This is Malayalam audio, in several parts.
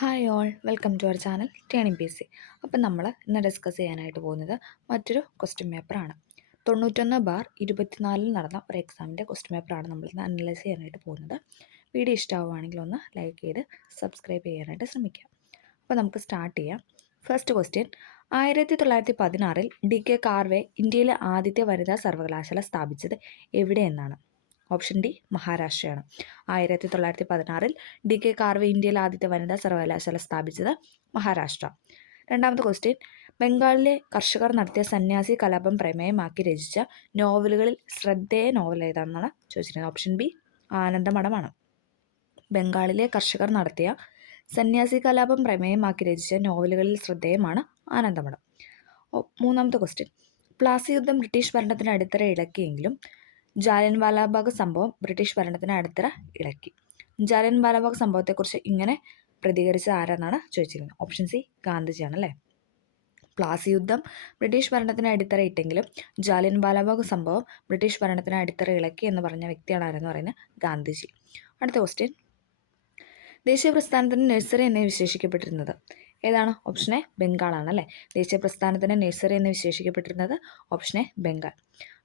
Hi all, welcome to our channel turning P C. അപ്പം നമ്മൾ ഇന്ന് ഡിസ്കസ് ചെയ്യാനായിട്ട് പോകുന്നത് മറ്റൊരു ക്വസ്റ്റ്യൻ പേപ്പറാണ്. 91/24 നടന്ന ഒരു എക്സാമിൻ്റെ ക്വസ്റ്റ്യൻ പേപ്പറാണ് നമ്മളിന്ന് അനലൈസ് ചെയ്യാനായിട്ട് പോകുന്നത്. വീഡിയോ ഇഷ്ടമാവുകയാണെങ്കിൽ ഒന്ന് ലൈക്ക് ചെയ്ത് സബ്സ്ക്രൈബ് ചെയ്യാനായിട്ട് ശ്രമിക്കുക. അപ്പോൾ നമുക്ക് സ്റ്റാർട്ട് ചെയ്യാം. First question: 1916 D K Karve ഇന്ത്യയിലെ ആദ്യത്തെ വനിതാ സർവകലാശാല സ്ഥാപിച്ചത് എവിടെയെന്നാണ്? ഓപ്ഷൻ ഡി മഹാരാഷ്ട്രയാണ്. 1916 ഡി കെ കാർവേ ഇന്ത്യയിലെ ആദ്യത്തെ വനിതാ സർവകലാശാല സ്ഥാപിച്ചത് മഹാരാഷ്ട്ര. രണ്ടാമത്തെ ക്വസ്റ്റ്യൻ: ബംഗാളിലെ കർഷകർ നടത്തിയ സന്യാസി കലാപം പ്രമേയമാക്കി രചിച്ച നോവലുകളിൽ ശ്രദ്ധേയ നോവൽ ഏതാണെന്നാണ് ചോദിച്ചിരിക്കുന്നത്. ഓപ്ഷൻ ബി ആനന്ദമഠമാണ്. ബംഗാളിലെ കർഷകർ നടത്തിയ സന്യാസി കലാപം പ്രമേയമാക്കി രചിച്ച നോവലുകളിൽ ശ്രദ്ധേയമാണ് ആനന്ദമഠം. മൂന്നാമത്തെ ക്വസ്റ്റ്യൻ: പ്ലാസി യുദ്ധം ബ്രിട്ടീഷ് ഭരണത്തിന് അടിത്തറ ഇളക്കിയെങ്കിലും ജാലിയൻ വാലാബാഗ് സംഭവം ബ്രിട്ടീഷ് ഭരണത്തിന് അടിത്തറ ഇളക്കി. ജാലിയൻ വാലാബാഗ് സംഭവത്തെക്കുറിച്ച് ഇങ്ങനെ പ്രതികരിച്ചത് ആരാന്നാണ് ചോദിച്ചിരുന്നത്. ഓപ്ഷൻ സി ഗാന്ധിജിയാണ് അല്ലേ. പ്ലാസി യുദ്ധം ബ്രിട്ടീഷ് ഭരണത്തിന് അടിത്തറ ഇട്ടെങ്കിലും ജാലിയൻ വാലാബാഗ് സംഭവം ബ്രിട്ടീഷ് ഭരണത്തിന് അടിത്തറ ഇളക്കി എന്ന് പറഞ്ഞ വ്യക്തിയാണ് ആരെന്ന് പറയുന്നത് ഗാന്ധിജി. അടുത്ത ക്വസ്റ്റ്യൻ: ദേശീയ പ്രസ്ഥാനത്തിന് നഴ്സറി എന്ന് വിശേഷിക്കപ്പെട്ടിരുന്നത് ഏതാണ്? ഓപ്ഷൻ എ ബംഗാളാണ് അല്ലേ. ദേശീയ പ്രസ്ഥാനത്തിന് നഴ്സറി എന്ന് വിശേഷിക്കപ്പെട്ടിരുന്നത് ഓപ്ഷൻ എ ബംഗാൾ.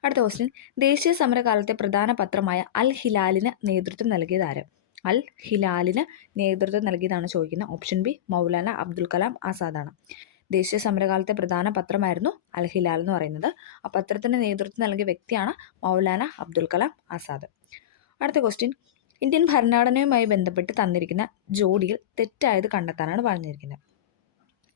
അടുത്ത ക്വസ്റ്റ്യൻ: ദേശീയ സമരകാലത്തെ പ്രധാന പത്രമായ അൽ ഹിലാലിന് നേതൃത്വം നൽകിയത് ആര്? അൽ ഹിലാലിന് നേതൃത്വം നൽകിയതാണ് ചോദിക്കുന്നത്. ഓപ്ഷൻ ബി മൗലാന അബ്ദുൽ കലാം ആസാദാണ്. ദേശീയ സമരകാലത്തെ പ്രധാന പത്രമായിരുന്നു അൽ ഹിലാൽ എന്ന് പറയുന്നത്. ആ പത്രത്തിന് നേതൃത്വം നൽകിയ വ്യക്തിയാണ് മൗലാന അബ്ദുൽ കലാം ആസാദ്. അടുത്ത ക്വസ്റ്റ്യൻ: ഇന്ത്യൻ ഭരണഘടനയുമായി ബന്ധപ്പെട്ട് തന്നിരിക്കുന്ന ജോഡിയിൽ തെറ്റായത് കണ്ടെത്താനാണ് പറഞ്ഞിരിക്കുന്നത്.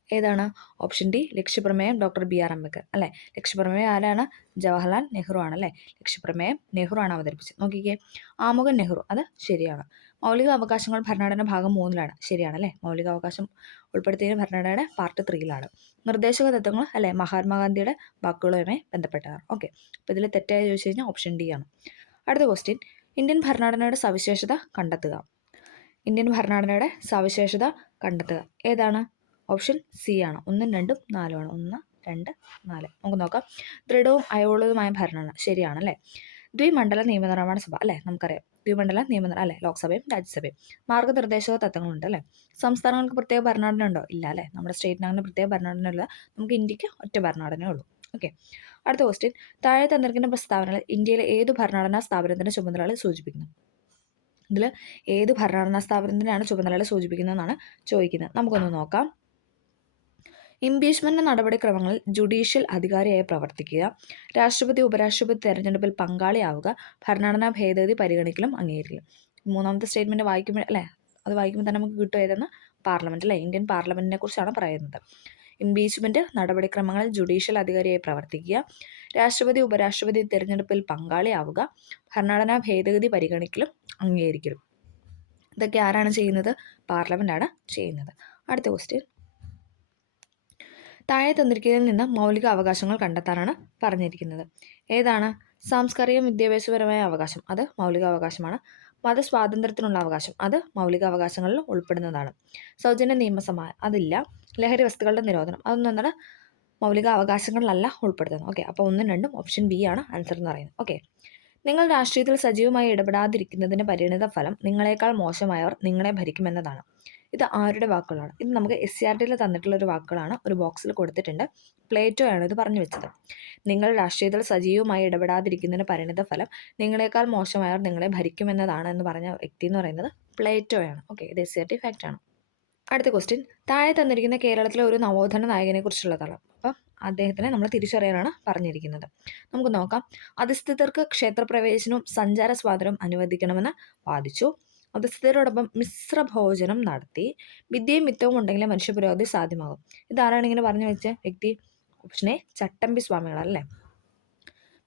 ഏതാണ്? ഓപ്ഷൻ ഡി ലക്ഷ്യപ്രമേയം ഡോക്ടർ ബി ആർ അംബേദ്കർ അല്ലേ. ലക്ഷ്യപ്രമേയം ആരാണ്? ജവഹർലാൽ നെഹ്റു ആണ് അല്ലേ. ലക്ഷ്യപ്രമേയം നെഹ്റു ആണ് അവതരിപ്പിച്ചത്. നോക്കിക്കേ, ആമുഖം നെഹ്റു, അത് ശരിയാണ്. മൗലിക അവകാശങ്ങൾ ഭരണഘടന ഭാഗം 3 ശരിയാണ് അല്ലേ. മൗലിക അവകാശം ഉൾപ്പെടുത്തിയ ഭരണഘടനയുടെ പാർട്ട് 3 നിർദ്ദേശക തത്വങ്ങൾ അല്ലേ മഹാത്മാഗാന്ധിയുടെ വാക്കുകളുമായി ബന്ധപ്പെട്ടതാണ്. ഓക്കെ, അപ്പോൾ ഇതിൽ തെറ്റായി ചോദിച്ചു കഴിഞ്ഞാൽ ഓപ്ഷൻ ഡി ആണ്. അടുത്ത ക്വസ്റ്റ്യൻ: ഇന്ത്യൻ ഭരണഘടനയുടെ സവിശേഷത കണ്ടെത്തുക. ഇന്ത്യൻ ഭരണഘടനയുടെ സവിശേഷത കണ്ടെത്തുക ഏതാണ്? ഓപ്ഷൻ സി ആണ്. 1, 2, 4 ആണ്. 1, 2, 4. നമുക്ക് നോക്കാം. ദൃഢവും അയവുള്ളതുമായ ഭരണഘടന ശരിയാണല്ലേ. ദ്വിമണ്ഡല നിയമനിർമ്മാണ സഭ അല്ലേ, നമുക്കറിയാം. ദ്വിമണ്ഡല നിയമനിർമ്മാണം അല്ലേ, ലോക്സഭയും രാജ്യസഭയും. മാർഗനിർദ്ദേശക തത്വങ്ങളുണ്ട് അല്ലേ. സംസ്ഥാനങ്ങൾക്ക് പ്രത്യേക ഭരണഘടന ഉണ്ടോ? ഇല്ല അല്ലേ. നമ്മുടെ സ്റ്റേറ്റിന് അങ്ങനെ പ്രത്യേക ഭരണഘടന ഇല്ല. നമുക്ക് ഇന്ത്യക്ക് ഒറ്റ ഭരണഘടനയേ ഉള്ളൂ. ഓക്കെ, അടുത്ത ക്വസ്റ്റ്യൻ: താഴെ തന്നിരിക്കുന്ന പ്രസ്താവനകൾ ഇന്ത്യയിലെ ഏത് ഭരണഘടനാ സ്ഥാപനത്തിന്റെ ചുമതലകളെ സൂചിപ്പിക്കുന്നു? ഇതിൽ ഏത് ഭരണഘടനാ സ്ഥാപനത്തിനാണ് ചുമതലകളെ സൂചിപ്പിക്കുന്നതെന്നാണ് ചോദിക്കുന്നത്. നമുക്കൊന്ന് നോക്കാം. ഇംപീച്ച്മെന്റ് നടപടിക്രമങ്ങളിൽ ജുഡീഷ്യൽ അധികാരിയായി പ്രവർത്തിക്കുക, രാഷ്ട്രപതി ഉപരാഷ്ട്രപതി തെരഞ്ഞെടുപ്പിൽ പങ്കാളിയാവുക, ഭരണഘടനാ ഭേദഗതി പരിഗണിക്കലും അംഗീകരിക്കലും. മൂന്നാമത്തെ സ്റ്റേറ്റ്മെന്റ് വായിക്കുമ്പോൾ അല്ലേ, അത് വായിക്കുമ്പോൾ തന്നെ നമുക്ക് കിട്ടും ഏതെന്ന്? പാർലമെന്റ് അല്ലേ. ഇന്ത്യൻ പാർലമെന്റിനെ കുറിച്ചാണ് പറയുന്നത്. ഇംപീച്ച്മെന്റ് നടപടിക്രമങ്ങളിൽ ജുഡീഷ്യൽ അധികാരിയായി പ്രവർത്തിക്കുക, രാഷ്ട്രപതി ഉപരാഷ്ട്രപതി തെരഞ്ഞെടുപ്പിൽ പങ്കാളിയാവുക, ഭരണഘടനാ ഭേദഗതി പരിഗണിക്കലും അംഗീകരിക്കലും. ഇതൊക്കെ ആരാണ് ചെയ്യുന്നത്? പാർലമെന്റാണ് ചെയ്യുന്നത്. അടുത്ത ക്വസ്റ്റ്യൻ: താഴെ തന്നിരിക്കുന്നതിൽ നിന്ന് മൗലിക അവകാശങ്ങൾ കണ്ടെത്താനാണ് പറഞ്ഞിരിക്കുന്നത്. ഏതാണ്? സാംസ്കാരിക വിദ്യാഭ്യാസപരമായ അവകാശം, അത് മൗലിക അവകാശമാണ്. മതസ്വാതന്ത്ര്യത്തിനുള്ള അവകാശം, അത് മൗലിക അവകാശങ്ങളിൽ ഉൾപ്പെടുന്നതാണ്. സൗജന്യ നിയമസമാധാനം, അതില്ല. ലഹരി വസ്തുക്കളുടെ നിരോധനം, അതൊന്നും എന്താണ് മൗലിക അവകാശങ്ങളിലല്ല ഉൾപ്പെടുത്തുന്നത്. ഓക്കെ, അപ്പോൾ 1, 2 ഓപ്ഷൻ ബി ആണ് ആൻസർ എന്ന് പറയുന്നത്. ഓക്കെ, നിങ്ങൾ രാഷ്ട്രീയത്തിൽ സജീവമായി ഇടപെടാതിരിക്കുന്നതിന് പരിണിത ഫലം നിങ്ങളെക്കാൾ മോശമായവർ നിങ്ങളെ ഭരിക്കുമെന്നതാണ്. ഇത് ആരുടെ വാക്കുകളാണ്? ഇത് നമുക്ക് SCERT തന്നിട്ടുള്ള ഒരു വാക്കുകളാണ്. ഒരു ബോക്സിൽ കൊടുത്തിട്ടുണ്ട്. പ്ലേറ്റോ ആണ് ഇത് പറഞ്ഞു വെച്ചത്. നിങ്ങൾ രാഷ്ട്രീയത്തിൽ സജീവമായി ഇടപെടാതിരിക്കുന്നതിന് പരിണിത ഫലം നിങ്ങളെക്കാൾ മോശമായവർ നിങ്ങളെ ഭരിക്കുമെന്നതാണ് എന്ന് പറഞ്ഞ വ്യക്തി എന്ന് പറയുന്നത് പ്ലേറ്റോയാണ്. ഓക്കെ, ഇത് SCERT ഫാക്റ്റ് ആണ്. അടുത്ത ക്വസ്റ്റ്യൻ: താഴെ തന്നിരിക്കുന്ന കേരളത്തിലെ ഒരു നവോത്ഥാന നായകനെ കുറിച്ചുള്ളതാണ്. അപ്പം അദ്ദേഹത്തിനെ നമ്മൾ തിരിച്ചറിയാനാണ് പറഞ്ഞിരിക്കുന്നത്. നമുക്ക് നോക്കാം. അധിസ്ഥിതർക്ക് ക്ഷേത്രപ്രവേശനവും സഞ്ചാര സ്വാതന്ത്ര്യവും അനുവദിക്കണമെന്ന് വാദിച്ചു. അധിസ്ഥിതരോടൊപ്പം മിശ്രഭോജനം നടത്തി. വിദ്യയും മിത്തവും ഉണ്ടെങ്കിലേ മനുഷ്യ പുരോഗതി സാധ്യമാകും. ഇതാരാണ് ഇങ്ങനെ പറഞ്ഞു വെച്ച വ്യക്തി? ഓപ്ഷനെ ചട്ടമ്പി സ്വാമികളല്ലേ.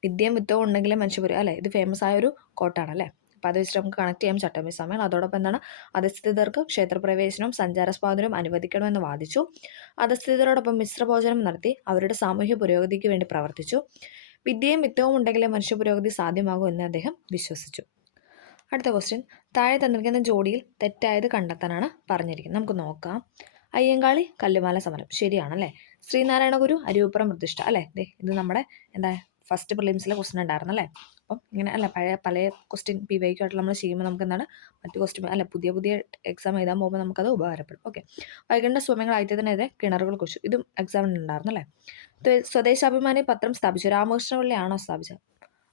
വിദ്യയും മിത്തവും ഉണ്ടെങ്കിലേ മനുഷ്യപുരം അല്ലേ. ഇത് ഫേമസ് ആയ ഒരു കോട്ടാണല്ലേ. അപ്പോൾ അത് വെച്ചിട്ട് നമുക്ക് കണക്ട് ചെയ്യാം ചട്ടമ്പി സ്വാമികൾ. അതോടൊപ്പം എന്താണ്? അധസ്ഥിതർക്ക് ക്ഷേത്രപ്രവേശനവും സഞ്ചാര സ്വാതന്ത്ര്യവും അനുവദിക്കണമെന്ന് വാദിച്ചു. അധസ്ഥിതരോടൊപ്പം മിശ്രഭോജനം നടത്തി അവരുടെ സാമൂഹ്യ പുരോഗതിക്ക് വേണ്ടി പ്രവർത്തിച്ചു. വിദ്യയും മിത്തവും ഉണ്ടെങ്കിലേ മനുഷ്യ പുരോഗതി സാധ്യമാകൂ എന്ന് അദ്ദേഹം വിശ്വസിച്ചു. അടുത്ത ക്വസ്റ്റ്യൻ: താഴെ തന്നിരിക്കുന്ന ജോഡിയിൽ തെറ്റായത് കണ്ടെത്താനാണ് പറഞ്ഞിരിക്കുന്നത്. നമുക്ക് നോക്കാം. അയ്യങ്കാളി കല്ലുമാല സമരം ശരിയാണല്ലേ. ശ്രീനാരായണ ഗുരു അരിവിപ്പുറം പ്രതിഷ്ഠ അല്ലേ. ഇത് നമ്മുടെ എന്താ ഫസ്റ്റ് പ്രിലിംസിലെ ക്വസ്റ്റൻ ഉണ്ടായിരുന്നു അല്ലേ. അപ്പം ഇങ്ങനെ അല്ല പല ക്വസ്റ്റ്യൻ PYQ ആയിട്ട് നമ്മൾ ചെയ്യുമ്പോൾ നമുക്ക് എന്താണ് മറ്റു ക്വസ്റ്റ്യൻ അല്ല പുതിയ എക്സാം എഴുതാൻ പോകുമ്പോൾ നമുക്കത് ഉപകാരപ്പെടും. ഓക്കെ. വൈകണ്ഠ സ്വാമികൾ ആദ്യത്തിനെതിരെ കിണറുകൾ കുഴിച്ചു. ഇതും എക്സാമിന് ഉണ്ടായിരുന്നു അല്ലേ. സ്വദേശാഭിമാനി പത്രം സ്ഥാപിച്ചു രാമകൃഷ്ണപിള്ളയാണോ സ്ഥാപിച്ചത്?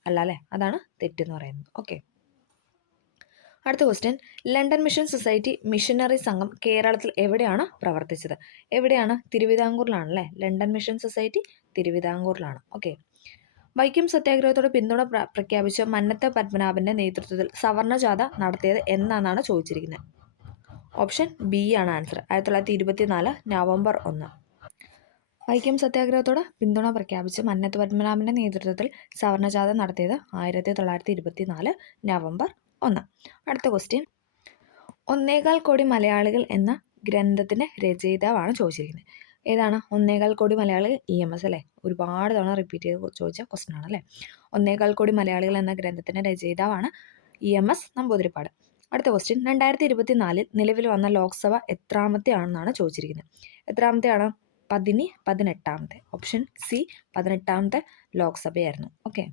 അല്ല അല്ലേ, അതാണ് തെറ്റെന്ന് പറയുന്നത്. ഓക്കെ. അടുത്ത question, London Mission Society missionary സംഘം കേരളത്തിൽ എവിടെയാണ് പ്രവർത്തിച്ചത്? എവിടെയാണ്? തിരുവിതാംകൂറിലാണ് അല്ലേ. ലണ്ടൻ മിഷൻ സൊസൈറ്റി തിരുവിതാംകൂറിലാണ്. ഓക്കെ. വൈക്കം സത്യാഗ്രഹത്തോട് പിന്തുണ പ്രഖ്യാപിച്ച മന്നത്ത് പത്മനാഭന്റെ നേതൃത്വത്തിൽ സവർണ ജാഥ നടത്തിയത് എന്നാണ് ചോദിച്ചിരിക്കുന്നത്. ഓപ്ഷൻ ബി ആണ് ആൻസർ. 1924 നവംബർ 1. വൈക്കം സത്യാഗ്രഹത്തോട് പിന്തുണ പ്രഖ്യാപിച്ച് മന്നത്ത് പത്മനാഭന്റെ നേതൃത്വത്തിൽ സവർണ ജാഥ നടത്തിയത് 1924 നവംബർ 1. അടുത്ത ക്വസ്റ്റ്യൻ, 1.25 കോടി മലയാളികൾ എന്ന ഗ്രന്ഥത്തിന്റെ രചയിതാവാണ് ചോദിച്ചിരിക്കുന്നത്. ഏതാണ് 1.25 കോടി മലയാളികൾ? EMS അല്ലേ. ഒരുപാട് തവണ റിപ്പീറ്റ് ചെയ്ത് ചോദിച്ച ക്വസ്റ്റൻ ആണ് അല്ലേ. 1.25 കോടി മലയാളികൾ എന്ന ഗ്രന്ഥത്തിന്റെ രചയിതാവാണ് EMS നമ്പൂതിരിപ്പാട്. അടുത്ത ക്വസ്റ്റ്യൻ, 2024 നിലവിൽ വന്ന ലോക്സഭ എത്രാമത്തെ ആണെന്നാണ് ചോദിച്ചിരിക്കുന്നത്. എത്രാമത്തെയാണ്? 18ാമത്തെ. ഓപ്ഷൻ സി 18ാമത്തെ ലോക്സഭയായിരുന്നു. ഓക്കെ.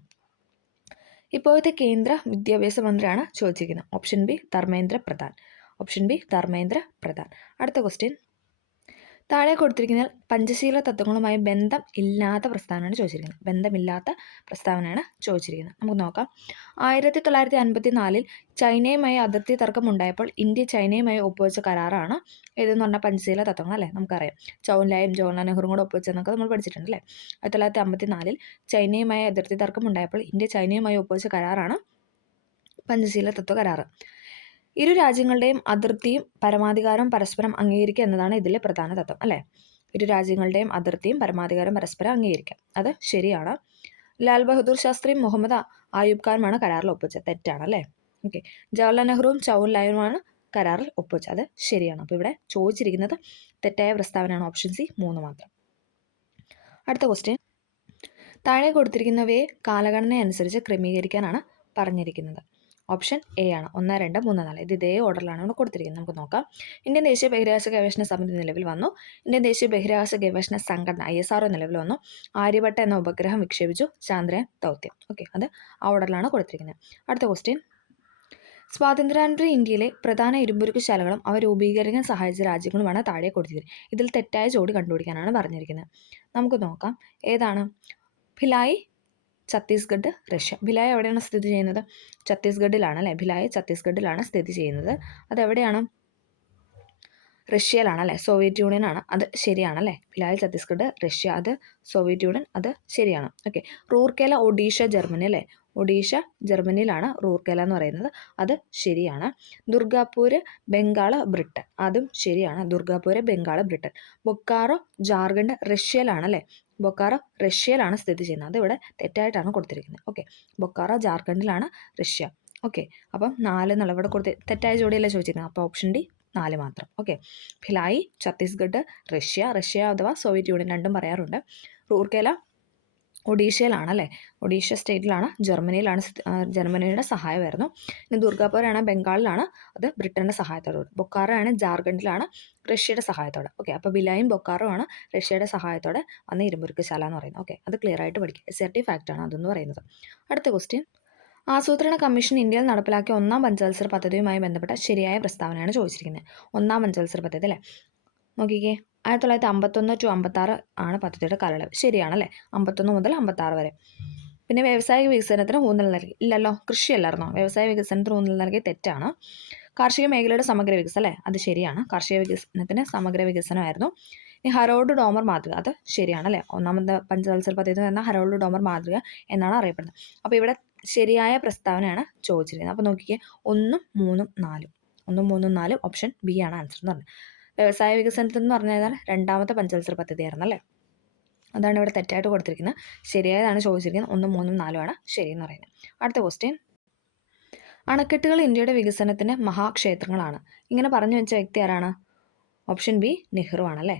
ഇപ്പോഴത്തെ കേന്ദ്ര വിദ്യാഭ്യാസ മന്ത്രിയാണ് ചോദിച്ചിരിക്കുന്നത്. Option B Dharmendra Pradhan. Option B Dharmendra Pradhan. അടുത്ത ക്വസ്റ്റ്യൻ, താഴെ കൊടുത്തിരിക്കുന്ന പഞ്ചശീല തത്വങ്ങളുമായി ബന്ധം ഇല്ലാത്ത പ്രസ്താവനയാണ് ചോദിച്ചിരിക്കുന്നത്. ബന്ധമില്ലാത്ത പ്രസ്താവനയാണ് ചോദിച്ചിരിക്കുന്നത്. നമുക്ക് നോക്കാം. 1954 ചൈനയുമായി അതിർത്തി തർക്കം ഉണ്ടായപ്പോൾ ഇന്ത്യ ചൈനയുമായി ഒപ്പുവെച്ച കരാറാണ് ഏതെന്ന് പറഞ്ഞാൽ പഞ്ചശീല തത്വങ്ങൾ അല്ലേ. നമുക്കറിയാം ചൗൻലായും ജവഹർലാൽ നെഹ്റുവും കൂടെ ഒപ്പുവെച്ചെന്നൊക്കെ നമ്മൾ പഠിച്ചിട്ടുണ്ട് അല്ലേ. 1954 ചൈനയുമായി അതിർത്തി തർക്കം ഉണ്ടായപ്പോൾ ഇന്ത്യ ചൈനയുമായി ഒപ്പുവെച്ച കരാറാണ് പഞ്ചശീല തത്വ കരാറ്. ഇരു രാജ്യങ്ങളുടെയും അതിർത്തിയും പരമാധികാരവും പരസ്പരം അംഗീകരിക്കുക എന്നതാണ് ഇതിലെ പ്രധാന തത്വം അല്ലേ. ഇരു രാജ്യങ്ങളുടെയും അതിർത്തിയും പരമാധികാരവും പരസ്പരം അംഗീകരിക്കാം, അത് ശരിയാണ്. ലാൽ ബഹദൂർ ശാസ്ത്രിയും മുഹമ്മദ് ആയൂബ് ഖാനുമാണ് കരാറിൽ ഒപ്പുവെച്ചത്. തെറ്റാണ് അല്ലേ. ഓക്കെ. ജവഹർലാൽ നെഹ്റുവും ചൗൻലായുമാണ് കരാറിൽ ഒപ്പുവെച്ചത്. അത് ശരിയാണ്. അപ്പോൾ ഇവിടെ ചോദിച്ചിരിക്കുന്നത് തെറ്റായ പ്രസ്താവനയാണ്. ഓപ്ഷൻ സി 3 മാത്രം. അടുത്ത ക്വസ്റ്റ്യൻ, താഴെ കൊടുത്തിരിക്കുന്നവയെ കാലഗണന അനുസരിച്ച് ക്രമീകരിക്കാനാണ് പറഞ്ഞിരിക്കുന്നത്. ഓപ്ഷൻ എ ആണ് 1, 2, 3, 4. ഇത് ഇതേ ഓർഡറിലാണ് ഇവിടെ കൊടുത്തിരിക്കുന്നത്. നമുക്ക് നോക്കാം. ഇന്ത്യൻ ദേശീയ ബഹിരാകാശ ഗവേഷണ സമിതി നിലവിൽ വന്നു. ഇന്ത്യൻ ദേശീയ ബഹിരാകാശ ഗവേഷണ സംഘടന ISRO നിലവിൽ വന്നു. ആര്യഭട്ട എന്ന ഉപഗ്രഹം വിക്ഷേപിച്ചു. ചാന്ദ്രയാൻ ദൗത്യം. ഓക്കെ, അത് ആ ഓർഡറിലാണ് കൊടുത്തിരിക്കുന്നത്. അടുത്ത ക്വസ്റ്റ്യൻ, സ്വാതന്ത്ര്യാനന്തര ഇന്ത്യയിലെ പ്രധാന ഇരുമ്പുരുക്ക് ശാലകളും അവ രൂപീകരിക്കാൻ സഹായിച്ച രാജ്യങ്ങളുമാണ് താഴെ കൊടുത്തിരിക്കുന്നത്. ഇതിൽ തെറ്റായ ജോഡി കണ്ടുപിടിക്കാനാണ് പറഞ്ഞിരിക്കുന്നത്. നമുക്ക് നോക്കാം. ഏതാണ്? ഭിലായ്, ഛത്തീസ്ഗഡ്, റഷ്യ. ഭിലായ് എവിടെയാണ് സ്ഥിതി ചെയ്യുന്നത്? ഛത്തീസ്ഗഡിലാണ് അല്ലേ. ഭിലായ് ഛത്തീസ്ഗഡിലാണ് സ്ഥിതി ചെയ്യുന്നത്. അതെവിടെയാണ്? റഷ്യയിലാണ് അല്ലേ. സോവിയറ്റ് യൂണിയൻ ആണ്. അത് ശരിയാണല്ലേ. ഭിലായ് ഛത്തീസ്ഗഡ്, റഷ്യ അത് സോവിയറ്റ് യൂണിയൻ, അത് ശരിയാണ്. ഓക്കെ. റൂർക്കേല ഒഡീഷ, ജർമ്മനി അല്ലേ. ഒഡീഷ ജർമ്മനിയിലാണ് റൂർക്കേല എന്ന് പറയുന്നത്. അത് ശരിയാണ്. ദുർഗാപൂര് ബംഗാള്, ബ്രിട്ടൻ. അതും ശരിയാണ്. ദുർഗാപൂര് ബംഗാള്, ബ്രിട്ടൻ. ബൊക്കാറോ ജാർഖണ്ഡ്, റഷ്യയിലാണ് അല്ലേ. ബൊക്കാറോ റഷ്യയിലാണ് സ്ഥിതി ചെയ്യുന്നത്. അത് ഇവിടെ തെറ്റായിട്ടാണ് കൊടുത്തിരിക്കുന്നത്. ഓക്കെ. ബൊക്കാറോ ജാർഖണ്ഡിലാണ്, റഷ്യ. ഓക്കെ. അപ്പം 4 എന്നുള്ള ഇവിടെ കൊടുത്ത് തെറ്റായ ജോഡിയല്ലേ ചോദിച്ചിരിക്കുന്നത്. അപ്പോൾ ഓപ്ഷൻ ഡി 4 മാത്രം. ഓക്കെ. ഭിലായ് ഛത്തീസ്ഗഡ്, റഷ്യ അഥവാ സോവിയറ്റ് യൂണിയൻ രണ്ടും പറയാറുണ്ട്. റൂർക്കേല ഒഡീഷയിലാണ് അല്ലേ. ഒഡീഷ സ്റ്റേറ്റിലാണ്, ജർമ്മനിയിലാണ്. ജർമ്മനിയുടെ സഹായമായിരുന്നു. ഇനി ദുർഗാപൂരാണ് ബംഗാളിലാണ്, അത് ബ്രിട്ടൻ്റെ സഹായത്തോടെ. ബൊക്കാറോ ആണ് ജാർഖണ്ഡിലാണ്, റഷ്യയുടെ സഹായത്തോടെ. ഓക്കെ. അപ്പോൾ ഭിലായും ബൊക്കാറോ ആണ് റഷ്യയുടെ സഹായത്തോടെ വന്ന ഇരുമ്പുരുക്കുശാല എന്ന് പറയുന്നത്. ഓക്കെ. അത് ക്ലിയർ ആയിട്ട് പഠിക്കുക. SRT ഫാക്റ്റാണ് അതെന്ന് പറയുന്നത്. അടുത്ത ക്വസ്റ്റ്യൻ, ആസൂത്രണ കമ്മീഷൻ ഇന്ത്യയിൽ നടപ്പിലാക്കിയ 1ാം പഞ്ചവത്സര പദ്ധതിയുമായി ബന്ധപ്പെട്ട ശരിയായ പ്രസ്താവനയാണ് ചോദിച്ചിരിക്കുന്നത്. 1ാം പഞ്ചവത്സര പദ്ധതി അല്ലേ. നോക്കിക്കേ. 1951 to 56 ആണ് പദ്ധതിയുടെ കാലയളവ്. ശരിയാണല്ലേ. 51 മുതൽ 56 വരെ. പിന്നെ വ്യവസായിക വികസനത്തിന് ഊന്നൽ നൽകി. ഇല്ലല്ലോ. കൃഷിയല്ലായിരുന്നോ? വ്യവസായ വികസനത്തിന് ഊന്നൽ നൽകി. തെറ്റാണ്. കാർഷിക മേഖലയുടെ സമഗ്ര വികസനം അല്ലേ. അത് ശരിയാണ്. കാർഷിക വികസനത്തിന് സമഗ്ര വികസനമായിരുന്നു. ഇനി ഹറോൾഡ് ഡോമർ മാതൃക, അത് ശരിയാണല്ലേ. 1ാമത്തെ പഞ്ചവത്സര പദ്ധതി എന്ന ഹറോൾഡ് ഡോമർ മാതൃക എന്നാണ് അറിയപ്പെടുന്നത്. അപ്പോൾ ഇവിടെ ശരിയായ പ്രസ്താവനയാണ് ചോദിച്ചിരിക്കുന്നത്. അപ്പോൾ നോക്കിക്കേ. 1, 3, 4. 1, 3, 4 ഓപ്ഷൻ ബി ആണ് ആൻസർ എന്ന് പറഞ്ഞത്. വ്യവസായ വികസനത്തിൽ എന്ന് പറഞ്ഞാൽ 2ാമത്തെ പഞ്ചവത്സര പദ്ധതിയായിരുന്നു അല്ലേ. അതാണ് ഇവിടെ തെറ്റായിട്ട് കൊടുത്തിരിക്കുന്നത്. ശരിയായതാണ് ചോദിച്ചിരിക്കുന്നത്. 1, 3, 4 ആണ് ശരിയെന്ന് പറയുന്നത്. അടുത്ത ക്വസ്റ്റ്യൻ, അണക്കെട്ടുകൾ ഇന്ത്യയുടെ വികസനത്തിന് മഹാക്ഷേത്രങ്ങളാണ്. ഇങ്ങനെ പറഞ്ഞു വെച്ച വ്യക്തി ആരാണ്? ഓപ്ഷൻ ബി നെഹ്റു ആണല്ലേ.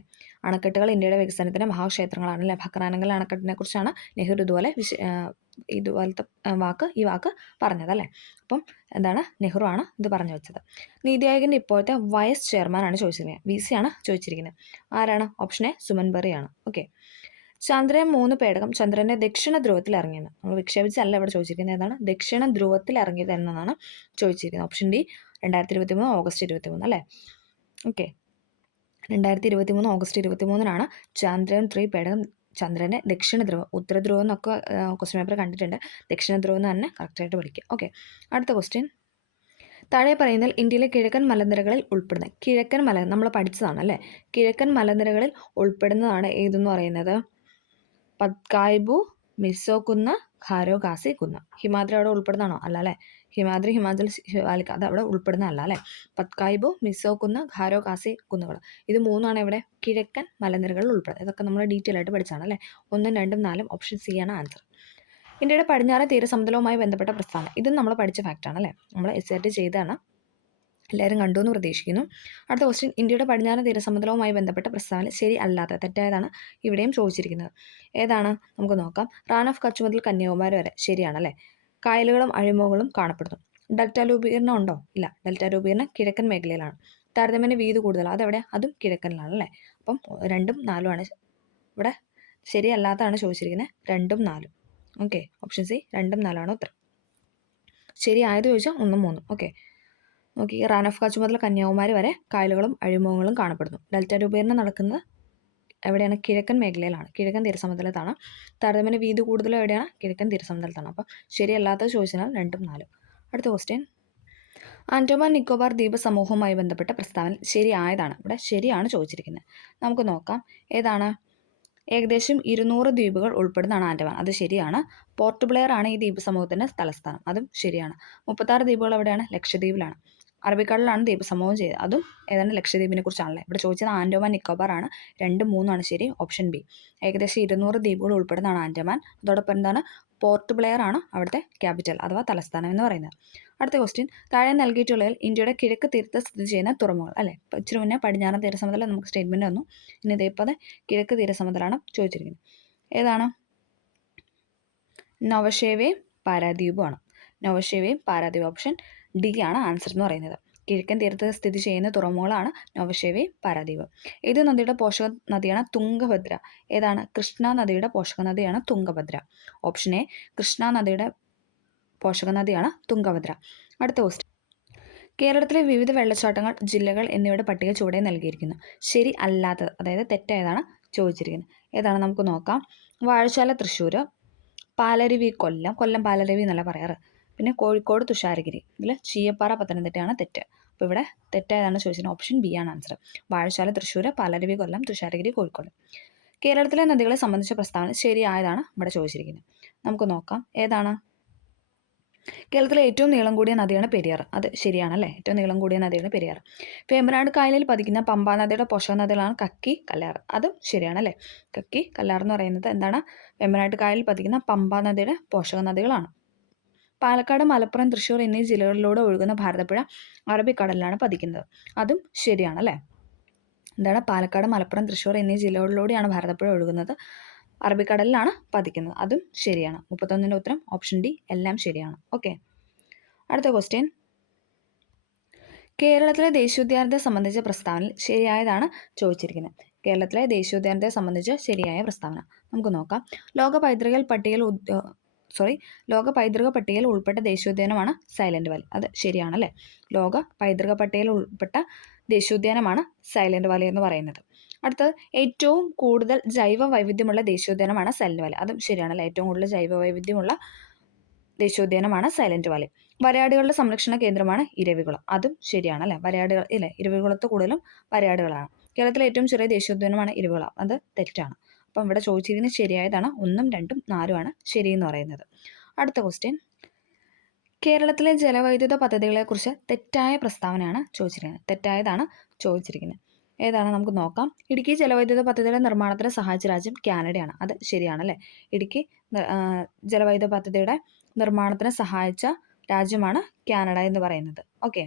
അണക്കെട്ടുകൾ ഇന്ത്യയുടെ വികസനത്തിന് മഹാക്ഷേത്രങ്ങളാണല്ലേ. ഭക്രാനങ്കൽ അണക്കെട്ടിനെ കുറിച്ചാണ് നെഹ്റു ഇതുപോലത്തെ ഈ വാക്ക് പറഞ്ഞതല്ലേ. അപ്പം എന്താണ്? നെഹ്റു ആണ് ഇത് പറഞ്ഞു വെച്ചത്. നീതി ആയോഗിൻ്റെ ഇപ്പോഴത്തെ വൈസ് ചെയർമാൻ ആണ് ചോദിച്ചിരിക്കുന്നത്. VC ആണ് ചോദിച്ചിരിക്കുന്നത്. ആരാണ്? ഓപ്ഷൻ എ സുമൻ ബെറി ആണ്. ഓക്കെ. ചന്ദ്രയാൻ 3 പേടകം ചന്ദ്രന്റെ ദക്ഷിണ ധ്രുവത്തിൽ ഇറങ്ങിയത്. നമ്മൾ വിക്ഷേപിച്ചല്ല ഇവിടെ ചോദിച്ചിരിക്കുന്നത്. ഏതാണ്? ദക്ഷിണ ധ്രുവത്തിൽ ഇറങ്ങിയത് എന്നതാണ് ചോദിച്ചിരിക്കുന്നത്. ഓപ്ഷൻ ഡി 2023 ഓഗസ്റ്റ് 23 അല്ലേ? ഓക്കെ, 2023 ഓഗസ്റ്റ് 23 ചന്ദ്രയാൻ 3 പേടകം ചന്ദ്രൻ്റെ ദക്ഷിണ ധ്രുവം, ഉത്തര ധ്രുവം എന്നൊക്കെ ക്വസ്റ്റ്യൻ പേപ്പർ കണ്ടിട്ടുണ്ട്. ദക്ഷിണ ധ്രുവം എന്ന് തന്നെ കറക്റ്റായിട്ട് പഠിക്കുക. ഓക്കെ, അടുത്ത ക്വസ്റ്റ്യൻ. താഴെ പറയുന്നതിൽ ഇന്ത്യയിലെ കിഴക്കൻ മലനിരകളിൽ ഉൾപ്പെടുന്ന കിഴക്കൻ നമ്മൾ പഠിച്ചതാണ് അല്ലേ? കിഴക്കൻ മലനിരകളിൽ ഉൾപ്പെടുന്നതാണ് ഏതെന്ന് പറയുന്നത്? പത്കായ്ബു, മിസോ കുന്ന്, ഖാരോ ഖാസി കുന്ന്. ഹിമാദ്രി അവിടെ ഉൾപ്പെടുന്നതാണോ? അല്ല അല്ലേ? ഹിമാദ്രി, ഹിമാചൽ ശിവാലിക് അത് അവിടെ ഉൾപ്പെടുന്നതല്ല അല്ലേ? പത്കായ്ബു, മിസോ കുന്ന്, ഖാരോ ഖാസി കുന്നുകൾ, ഇത് മൂന്നാണ് ഇവിടെ കിഴക്കൻ മലനിരകളിൽ ഉൾപ്പെടുന്നത്. ഇതൊക്കെ നമ്മൾ ഡീറ്റെയിൽ ആയിട്ട് പഠിച്ചാണ് അല്ലേ? 1, 2, 4 ഓപ്ഷൻ സി ആണ് ആൻസർ. ഇന്ത്യയുടെ പടിഞ്ഞാറൻ തീരസമതലവുമായി ബന്ധപ്പെട്ട പ്രസ്താവന, ഇതും നമ്മൾ പഠിച്ച ഫാക്റ്റാണ് അല്ലേ? നമ്മൾ എസ്ആർടി ചെയ്താണ്, എല്ലാവരും കണ്ടു എന്ന് പ്രതീക്ഷിക്കുന്നു. അടുത്ത ക്വസ്റ്റ്യൻ. ഇന്ത്യയുടെ പടിഞ്ഞാറൻ തീരസമതലവുമായി ബന്ധപ്പെട്ട പ്രസ്താവന ശരി അല്ലാത്ത തെറ്റായതാണ് ഇവിടെയും ചോദിച്ചിരിക്കുന്നത്. ഏതാണ്? നമുക്ക് നോക്കാം. റാൻ ഓഫ് കച്ച് മുതൽ കന്യാകുമാരി വരെ ശരിയാണല്ലേ? കായലുകളും അഴിമുഖങ്ങളും കാണപ്പെടുന്നു. ഡെൽറ്റ രൂപീകരണം ഉണ്ടോ? ഇല്ല. ഡെൽറ്റ രൂപീകരണം കിഴക്കൻ മേഖലയിലാണ്. താരതമ്യേന വീതി കൂടുതലാണ്, അതെവിടെ? അതും കിഴക്കനിലാണ് അല്ലേ? അപ്പം 2ഉം 4ഉം ആണ് ഇവിടെ ശരിയല്ലാത്തതാണ് ചോദിച്ചിരിക്കുന്നത്. 2ഉം 4ഉം. ഓക്കെ, ഓപ്ഷൻ സി 2ഉം 4ഉം ആണ് ഉത്തരം. ശരിയായത് ചോദിച്ചാൽ 1ഉം 3ഉം. ഓക്കെ, നോക്കി. റാൻ ഓഫ് കച്ച് മുതൽ കന്യാകുമാരി വരെ കായലുകളും അഴിമുഖങ്ങളും കാണപ്പെടുന്നു. ഡെൽറ്റ രൂപീകരണം നടക്കുന്നത് എവിടെയാണ്? കിഴക്കൻ മേഖലയിലാണ്, കിഴക്കൻ തീരസമതലത്താണ്. താരതമ്യേന വീതി കൂടുതൽ എവിടെയാണ്? കിഴക്കൻ തീരസമതലത്താണ്. അപ്പം ശരിയല്ലാത്തത് ചോദിച്ചാൽ 2ഉം 4ഉം. അടുത്ത ക്വസ്റ്റ്യൻ. ആൻഡമാൻ നിക്കോബാർ ദ്വീപ സമൂഹവുമായി ബന്ധപ്പെട്ട പ്രസ്താവന ശരിയായതാണ്. ഇവിടെ ശരിയാണ് ചോദിച്ചിരിക്കുന്നത്. നമുക്ക് നോക്കാം. ഏതാണ്? ഏകദേശം 200 ദ്വീപുകൾ ഉൾപ്പെടുന്നതാണ് ആൻഡമാൻ, അത് ശരിയാണ്. പോർട്ട് ബ്ലെയർ ആണ് ഈ ദ്വീപ് സമൂഹത്തിൻ്റെ തലസ്ഥാനം, അതും ശരിയാണ്. 36 ദ്വീപുകൾ എവിടെയാണ്? ലക്ഷദ്വീപിലാണ്. അറബിക്കടലാണ് ദ്വീപ് സമൂഹം ചെയ്തത്, അതും ഏതാണ്? ലക്ഷദ്വീപിനെ കുറിച്ചാണല്ലേ. ഇവിടെ ചോദിച്ചത് ആൻഡമാൻ നിക്കോബാർ ആണ്. 2ഉം 3ഉം ആണ് ശരി, ഓപ്ഷൻ ബി. ഏകദേശം 200 ദ്വീപുകൾ ഉൾപ്പെടുന്നതാണ് ആൻഡമാൻ. അതോടൊപ്പം എന്താണ്? പോർട്ട് ബ്ലെയർ ആണ് അവിടുത്തെ ക്യാപിറ്റൽ അഥവാ തലസ്ഥാനം എന്ന് പറയുന്നത്. അടുത്ത ക്വസ്റ്റ്യൻ. താഴെ നൽകിയിട്ടുള്ളതിൽ ഇന്ത്യയുടെ കിഴക്ക് തീരത്ത് സ്ഥിതി ചെയ്യുന്ന തുറമുഖങ്ങൾ അല്ലേ? ഇപ്പം ഇച്ചിരി മുന്നേ പടിഞ്ഞാറൻ തീരസമതലം നമുക്ക് സ്റ്റേറ്റ്മെൻറ്റ് വന്നു. ഇനി ഇതേപോലെ കിഴക്ക് തീരസമതലമാണ് ചോദിച്ചിരിക്കുന്നത്. ഏതാണ്? നവശേവയും പാരാദ്വീപുമാണ്. നവശേവയും പാരാദ്വീപ്, ഓപ്ഷൻ ഡി ആണ് ആൻസർ എന്ന് പറയുന്നത്. കിഴക്കൻ തീരത്ത് സ്ഥിതി ചെയ്യുന്ന തുറമുഖങ്ങളാണ് നവശേവയും പാരാദ്വീപ്. ഏത് നദിയുടെ പോഷക നദിയാണ് തുംഗഭദ്ര? ഏതാണ്? കൃഷ്ണ നദിയുടെ പോഷക നദിയാണ് തുംഗഭദ്ര. ഓപ്ഷൻ എ കൃഷ്ണ നദിയുടെ പോഷക നദിയാണ് തുംഗഭദ്ര. അടുത്ത ക്വസ്റ്റ്യൻ. കേരളത്തിലെ വിവിധ വെള്ളച്ചാട്ടങ്ങൾ, ജില്ലകൾ എന്നിവയുടെ പട്ടിക ചുവടെ നൽകിയിരിക്കുന്നു. ശരി അല്ലാത്തത്, അതായത് തെറ്റായതാണ് ചോദിച്ചിരിക്കുന്നത്. ഏതാണ്? നമുക്ക് നോക്കാം. വാഴച്ചാല തൃശ്ശൂർ, പാലരുവി കൊല്ലം, കൊല്ലം പാലരുവി എന്നല്ല പറയാറ്. പിന്നെ കോഴിക്കോട് തുഷാരഗിരി, ഇതിൽ ചീയപ്പാറ പത്തനംതിട്ടയാണ് തെറ്റ്. അപ്പോൾ ഇവിടെ തെറ്റായതാണ് ചോദിച്ചിരുന്നത്. ഓപ്ഷൻ ബി ആണ് ആൻസർ. വാഴശാല തൃശ്ശൂർ, പാലരുവി കൊല്ലം, തുഷാരഗിരി കോഴിക്കോട്. കേരളത്തിലെ നദികളെ സംബന്ധിച്ച പ്രസ്താവന ശരിയായതാണ് ഇവിടെ ചോദിച്ചിരിക്കുന്നത്. നമുക്ക് നോക്കാം. ഏതാണ്? കേരളത്തിലെ ഏറ്റവും നീളം കൂടിയ നദിയാണ് പെരിയാർ, അത് ശരിയാണല്ലേ? ഏറ്റവും നീളം കൂടിയ നദിയാണ് പെരിയാർ. വേമ്പനാട് കായലിൽ പതിക്കുന്ന പമ്പാ നദിയുടെ പോഷക നദികളാണ് കക്കി, കല്ലാർ, അതും ശരിയാണല്ലേ? കക്കി, കല്ലാർ എന്ന് പറയുന്നത് എന്താണ്? വേമ്പനാട് കായലിൽ പതിക്കുന്ന പമ്പാ നദിയുടെ പോഷക നദികളാണ്. പാലക്കാട്, മലപ്പുറം, തൃശ്ശൂർ എന്നീ ജില്ലകളിലൂടെ ഒഴുകുന്ന ഭാരതപ്പുഴ അറബിക്കടലിലാണ് പതിക്കുന്നത്, അതും ശരിയാണല്ലേ? എന്താണ്? പാലക്കാട്, മലപ്പുറം, തൃശ്ശൂർ എന്നീ ജില്ലകളിലൂടെയാണ് ഭാരതപ്പുഴ ഒഴുകുന്നത്, അറബിക്കടലിലാണ് പതിക്കുന്നത്, അതും ശരിയാണ്. 31ൻ്റെ ഉത്തരം ഓപ്ഷൻ ഡി, എല്ലാം ശരിയാണ്. ഓക്കെ, അടുത്ത ക്വസ്റ്റ്യൻ. കേരളത്തിലെ ദേശീയോദ്യാനത്തെ സംബന്ധിച്ച പ്രസ്താവനയിൽ ശരിയായതാണ് ചോദിച്ചിരിക്കുന്നത്. കേരളത്തിലെ ദേശീയോദ്യാനത്തെ സംബന്ധിച്ച് ശരിയായ പ്രസ്താവന നമുക്ക് നോക്കാം. ലോക പൈതൃക പട്ടികയിൽ ഉൾപ്പെട്ട ദേശീയോദ്യാനമാണ് സൈലന്റ് വാലി, അത് ശരിയാണല്ലേ? ലോക പൈതൃക പട്ടികയിൽ ഉൾപ്പെട്ട ദേശീയോദ്യാനമാണ് സൈലന്റ് വാലി എന്ന് പറയുന്നത്. അടുത്തത്. ഏറ്റവും കൂടുതൽ ജൈവ വൈവിധ്യമുള്ള ദേശീയോദ്യാനമാണ് സൈലന്റ് വാലി, അതും ശരിയാണല്ലേ? ഏറ്റവും കൂടുതൽ ജൈവ വൈവിധ്യമുള്ള ദേശീയോദ്യാനമാണ് സൈലന്റ് വാലി. വരയാടുകളുടെ സംരക്ഷണ കേന്ദ്രമാണ് ഇരവികുളം, അതും ശരിയാണല്ലേ? വരയാടുകൾ ഇല്ലേ, ഇരവികുളത്ത് കൂടുതലും വരയാടുകളാണ്. കേരളത്തിലെ ഏറ്റവും ചെറിയ ദേശീയോദ്യാനമാണ് ഇരവികുളം, അത് തെറ്റാണ്. അപ്പം ഇവിടെ ചോദിച്ചിരിക്കുന്നത് ശരിയായതാണ്. 1ഉം 2ഉം 4ഉം ആണ് ശരിയെന്ന് പറയുന്നത്. അടുത്ത ക്വസ്റ്റ്യൻ. കേരളത്തിലെ ജലവൈദ്യുത പദ്ധതികളെക്കുറിച്ച് തെറ്റായ പ്രസ്താവനയാണ് ചോദിച്ചിരിക്കുന്നത്. തെറ്റായതാണ് ചോദിച്ചിരിക്കുന്നത്. ഏതാണ്? നമുക്ക് നോക്കാം. ഇടുക്കി ജലവൈദ്യുത പദ്ധതിയുടെ നിർമ്മാണത്തിന് സഹായിച്ച രാജ്യം കാനഡയാണ്, അത് ശരിയാണല്ലേ? ഇടുക്കി ജലവൈദ്യുത പദ്ധതിയുടെ നിർമ്മാണത്തിന് സഹായിച്ച രാജ്യമാണ് കാനഡ എന്ന് പറയുന്നത്. ഓക്കെ,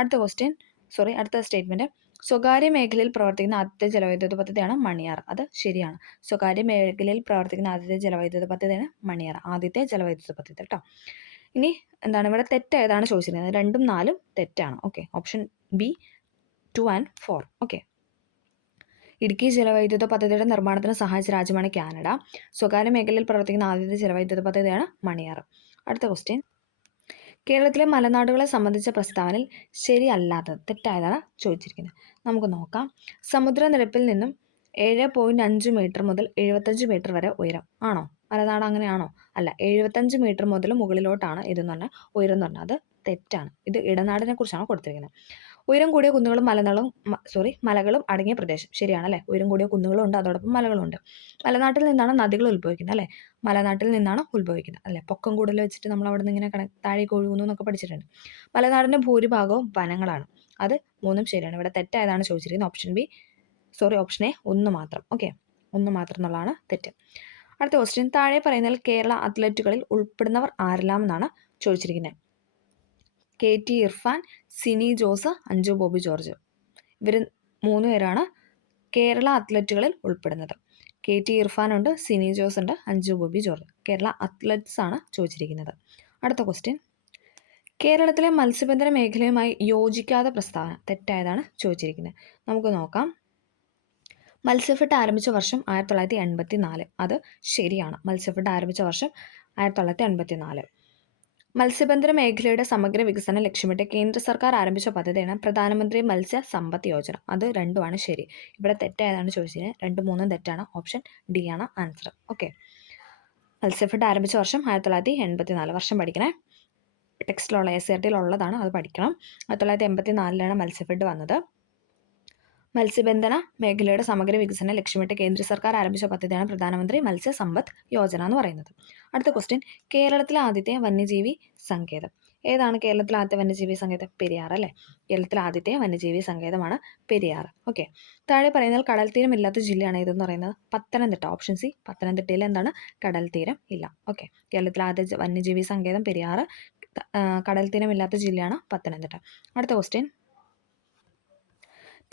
അടുത്ത സ്റ്റേറ്റ്മെൻറ്റ്. സ്വകാര്യ മേഖലയിൽ പ്രവർത്തിക്കുന്ന ആദ്യത്തെ ജലവൈദ്യുത പദ്ധതിയാണ് മണിയാർ, അത് ശരിയാണ്. സ്വകാര്യ മേഖലയിൽ പ്രവർത്തിക്കുന്ന ആദ്യത്തെ ജലവൈദ്യുത പദ്ധതിയാണ് മണിയാർ, ആദ്യത്തെ ജലവൈദ്യുത പദ്ധതി കേട്ടോ. ഇനി എന്താണ് ഇവിടെ തെറ്റായതാണ് ചോദിച്ചിരുന്നത്. 2ഉം 4ഉം തെറ്റാണ്. Okay, option B 2 and 4. Okay, Idukki ജലവൈദ്യുത പദ്ധതിയുടെ നിർമ്മാണത്തിന് സഹായിച്ച രാജ്യമാണ് കാനഡ. സ്വകാര്യ മേഖലയിൽ പ്രവർത്തിക്കുന്ന ആദ്യത്തെ ജലവൈദ്യുത പദ്ധതിയാണ് മണിയാർ. അടുത്ത ക്വസ്റ്റ്യൻ, കേരളത്തിലെ മലനാടുകളെ സംബന്ധിച്ച പ്രസ്താവനയിൽ ശരിയല്ലാത്തത് തെറ്റായതാണ് ചോദിച്ചിരിക്കുന്നത്. നമുക്ക് നോക്കാം. സമുദ്രനിരപ്പിൽ നിന്നും 7.5 മീറ്റർ മുതൽ 75 മീറ്റർ വരെ ഉയരം ആണോ? മലനാട് അങ്ങനെയാണോ? അല്ല, 75 മീറ്റർ മുതൽ മുകളിലോട്ടാണ് ഇതെന്ന് പറഞ്ഞാൽ ഉയരം എന്ന് പറഞ്ഞാൽ അത് തെറ്റാണ്. ഇത് ഇടനാടിനെ കുറിച്ചാണ് കൊടുത്തിരിക്കുന്നത്. ഉയരം കൂടിയ കുന്നുകളും മലകളും അടങ്ങിയ പ്രദേശം. ശരിയാണല്ലേ, ഉയരം കൂടിയ കുന്നുകളും ഉണ്ട്, അതോടൊപ്പം മലകളും ഉണ്ട്. മലനാട്ടിൽ നിന്നാണ് നദികൾ ഉത്ഭവിക്കുന്നത് അല്ലേ, മലനാട്ടിൽ നിന്നാണ് ഉത്ഭവിക്കുന്നത് അല്ലേ. പൊക്കം കൂടുതൽ വെച്ചിട്ട് നമ്മൾ അവിടെ നിന്ന് ഇങ്ങനെ താഴേക്ക് ഒഴുകുന്നു എന്നൊക്കെ പഠിച്ചിട്ടുണ്ട്. മലനാടിൻ്റെ ഭൂരിഭാഗവും വനങ്ങളാണ്. അത് മൂന്നും ശരിയാണ്. ഇവിടെ തെറ്റായതാണ് ചോദിച്ചിരിക്കുന്നത്. ഓപ്ഷൻ എ 1 മാത്രം. ഓക്കെ, 1 മാത്രം എന്നുള്ളതാണ് തെറ്റ്. അടുത്ത ക്വസ്റ്റ്യൻ, താഴെ പറയുന്നതിൽ കേരള അത്ലറ്റുകളിൽ ഉൾപ്പെടുന്നവർ ആരെല്ലാം എന്നാണ് ചോദിച്ചിരിക്കുന്നത്. KT ഇർഫാൻ, സിനി ജോസ്, അഞ്ജു ബോബി ജോർജ്. ഇവർ 3 പേരാണ് കേരള അത്ലറ്റുകളിൽ ഉൾപ്പെടുന്നത്. KT ഇർഫാൻ ഉണ്ട്, സിനി ജോസ് ഉണ്ട്, അഞ്ജു ബോബി ജോർജ്. കേരള അത്ലറ്റ്സ് ആണ് ചോദിച്ചിരിക്കുന്നത്. അടുത്ത ക്വസ്റ്റ്യൻ, കേരളത്തിലെ മത്സ്യബന്ധന മേഖലയുമായി യോജിക്കാത്ത പ്രസ്താവന തെറ്റായതാണ് ചോദിച്ചിരിക്കുന്നത്. നമുക്ക് നോക്കാം. മത്സ്യഫെഡ് ആരംഭിച്ച വർഷം 1984. അത് ശരിയാണ്. മത്സ്യഫെഡ് ആരംഭിച്ച വർഷം 1984. മത്സ്യബന്ധന മേഖലയുടെ സമഗ്ര വികസനം ലക്ഷ്യമിട്ട് കേന്ദ്ര സർക്കാർ ആരംഭിച്ച പദ്ധതിയാണ് പ്രധാനമന്ത്രി മത്സ്യ സമ്പദ് യോജന. അത് രണ്ടുമാണ് ശരി. ഇവിടെ തെറ്റായതാണ് ചോദിച്ചത്. 2, 3 തെറ്റാണ്. ഓപ്ഷൻ ഡി ആണ് ആൻസർ. ഓക്കെ, മത്സ്യഫെഡ് ആരംഭിച്ച വർഷം 1984. വർഷം പഠിക്കണേ. ടെക്സ്റ്റിലുള്ള SRTയിലുള്ളതാണ്, അത് പഠിക്കണം. 1984 മത്സ്യഫെഡ് വന്നത്. മത്സ്യബന്ധന മേഖലയുടെ സമഗ്ര വികസനം ലക്ഷ്യമിട്ട് കേന്ദ്ര സർക്കാർ ആരംഭിച്ച പദ്ധതിയാണ് പ്രധാനമന്ത്രി മത്സ്യ സമ്പദ് യോജന എന്ന് പറയുന്നത്. അടുത്ത ക്വസ്റ്റ്യൻ, കേരളത്തിലെ ആദ്യത്തെ വന്യജീവി സങ്കേതം ഏതാണ്? കേരളത്തിലെ ആദ്യത്തെ വന്യജീവി സങ്കേതം പെരിയാർ അല്ലേ. കേരളത്തിലെ ആദ്യത്തെ വന്യജീവി സങ്കേതമാണ് പെരിയാർ. ഓക്കെ, താഴെ പറയുന്നതിൽ കടൽ തീരം ഇല്ലാത്ത ജില്ലയാണ് ഇതെന്ന് പറയുന്നത് പത്തനംതിട്ട. ഓപ്ഷൻ സി, പത്തനംതിട്ടയിൽ എന്താണ്? കടൽ തീരം ഇല്ല. ഓക്കെ, കേരളത്തിലെ ആദ്യ വന്യജീവി സങ്കേതം പെരിയാർ. കടൽ തീരം ഇല്ലാത്ത ജില്ലയാണ് പത്തനംതിട്ട. അടുത്ത ക്വസ്റ്റ്യൻ,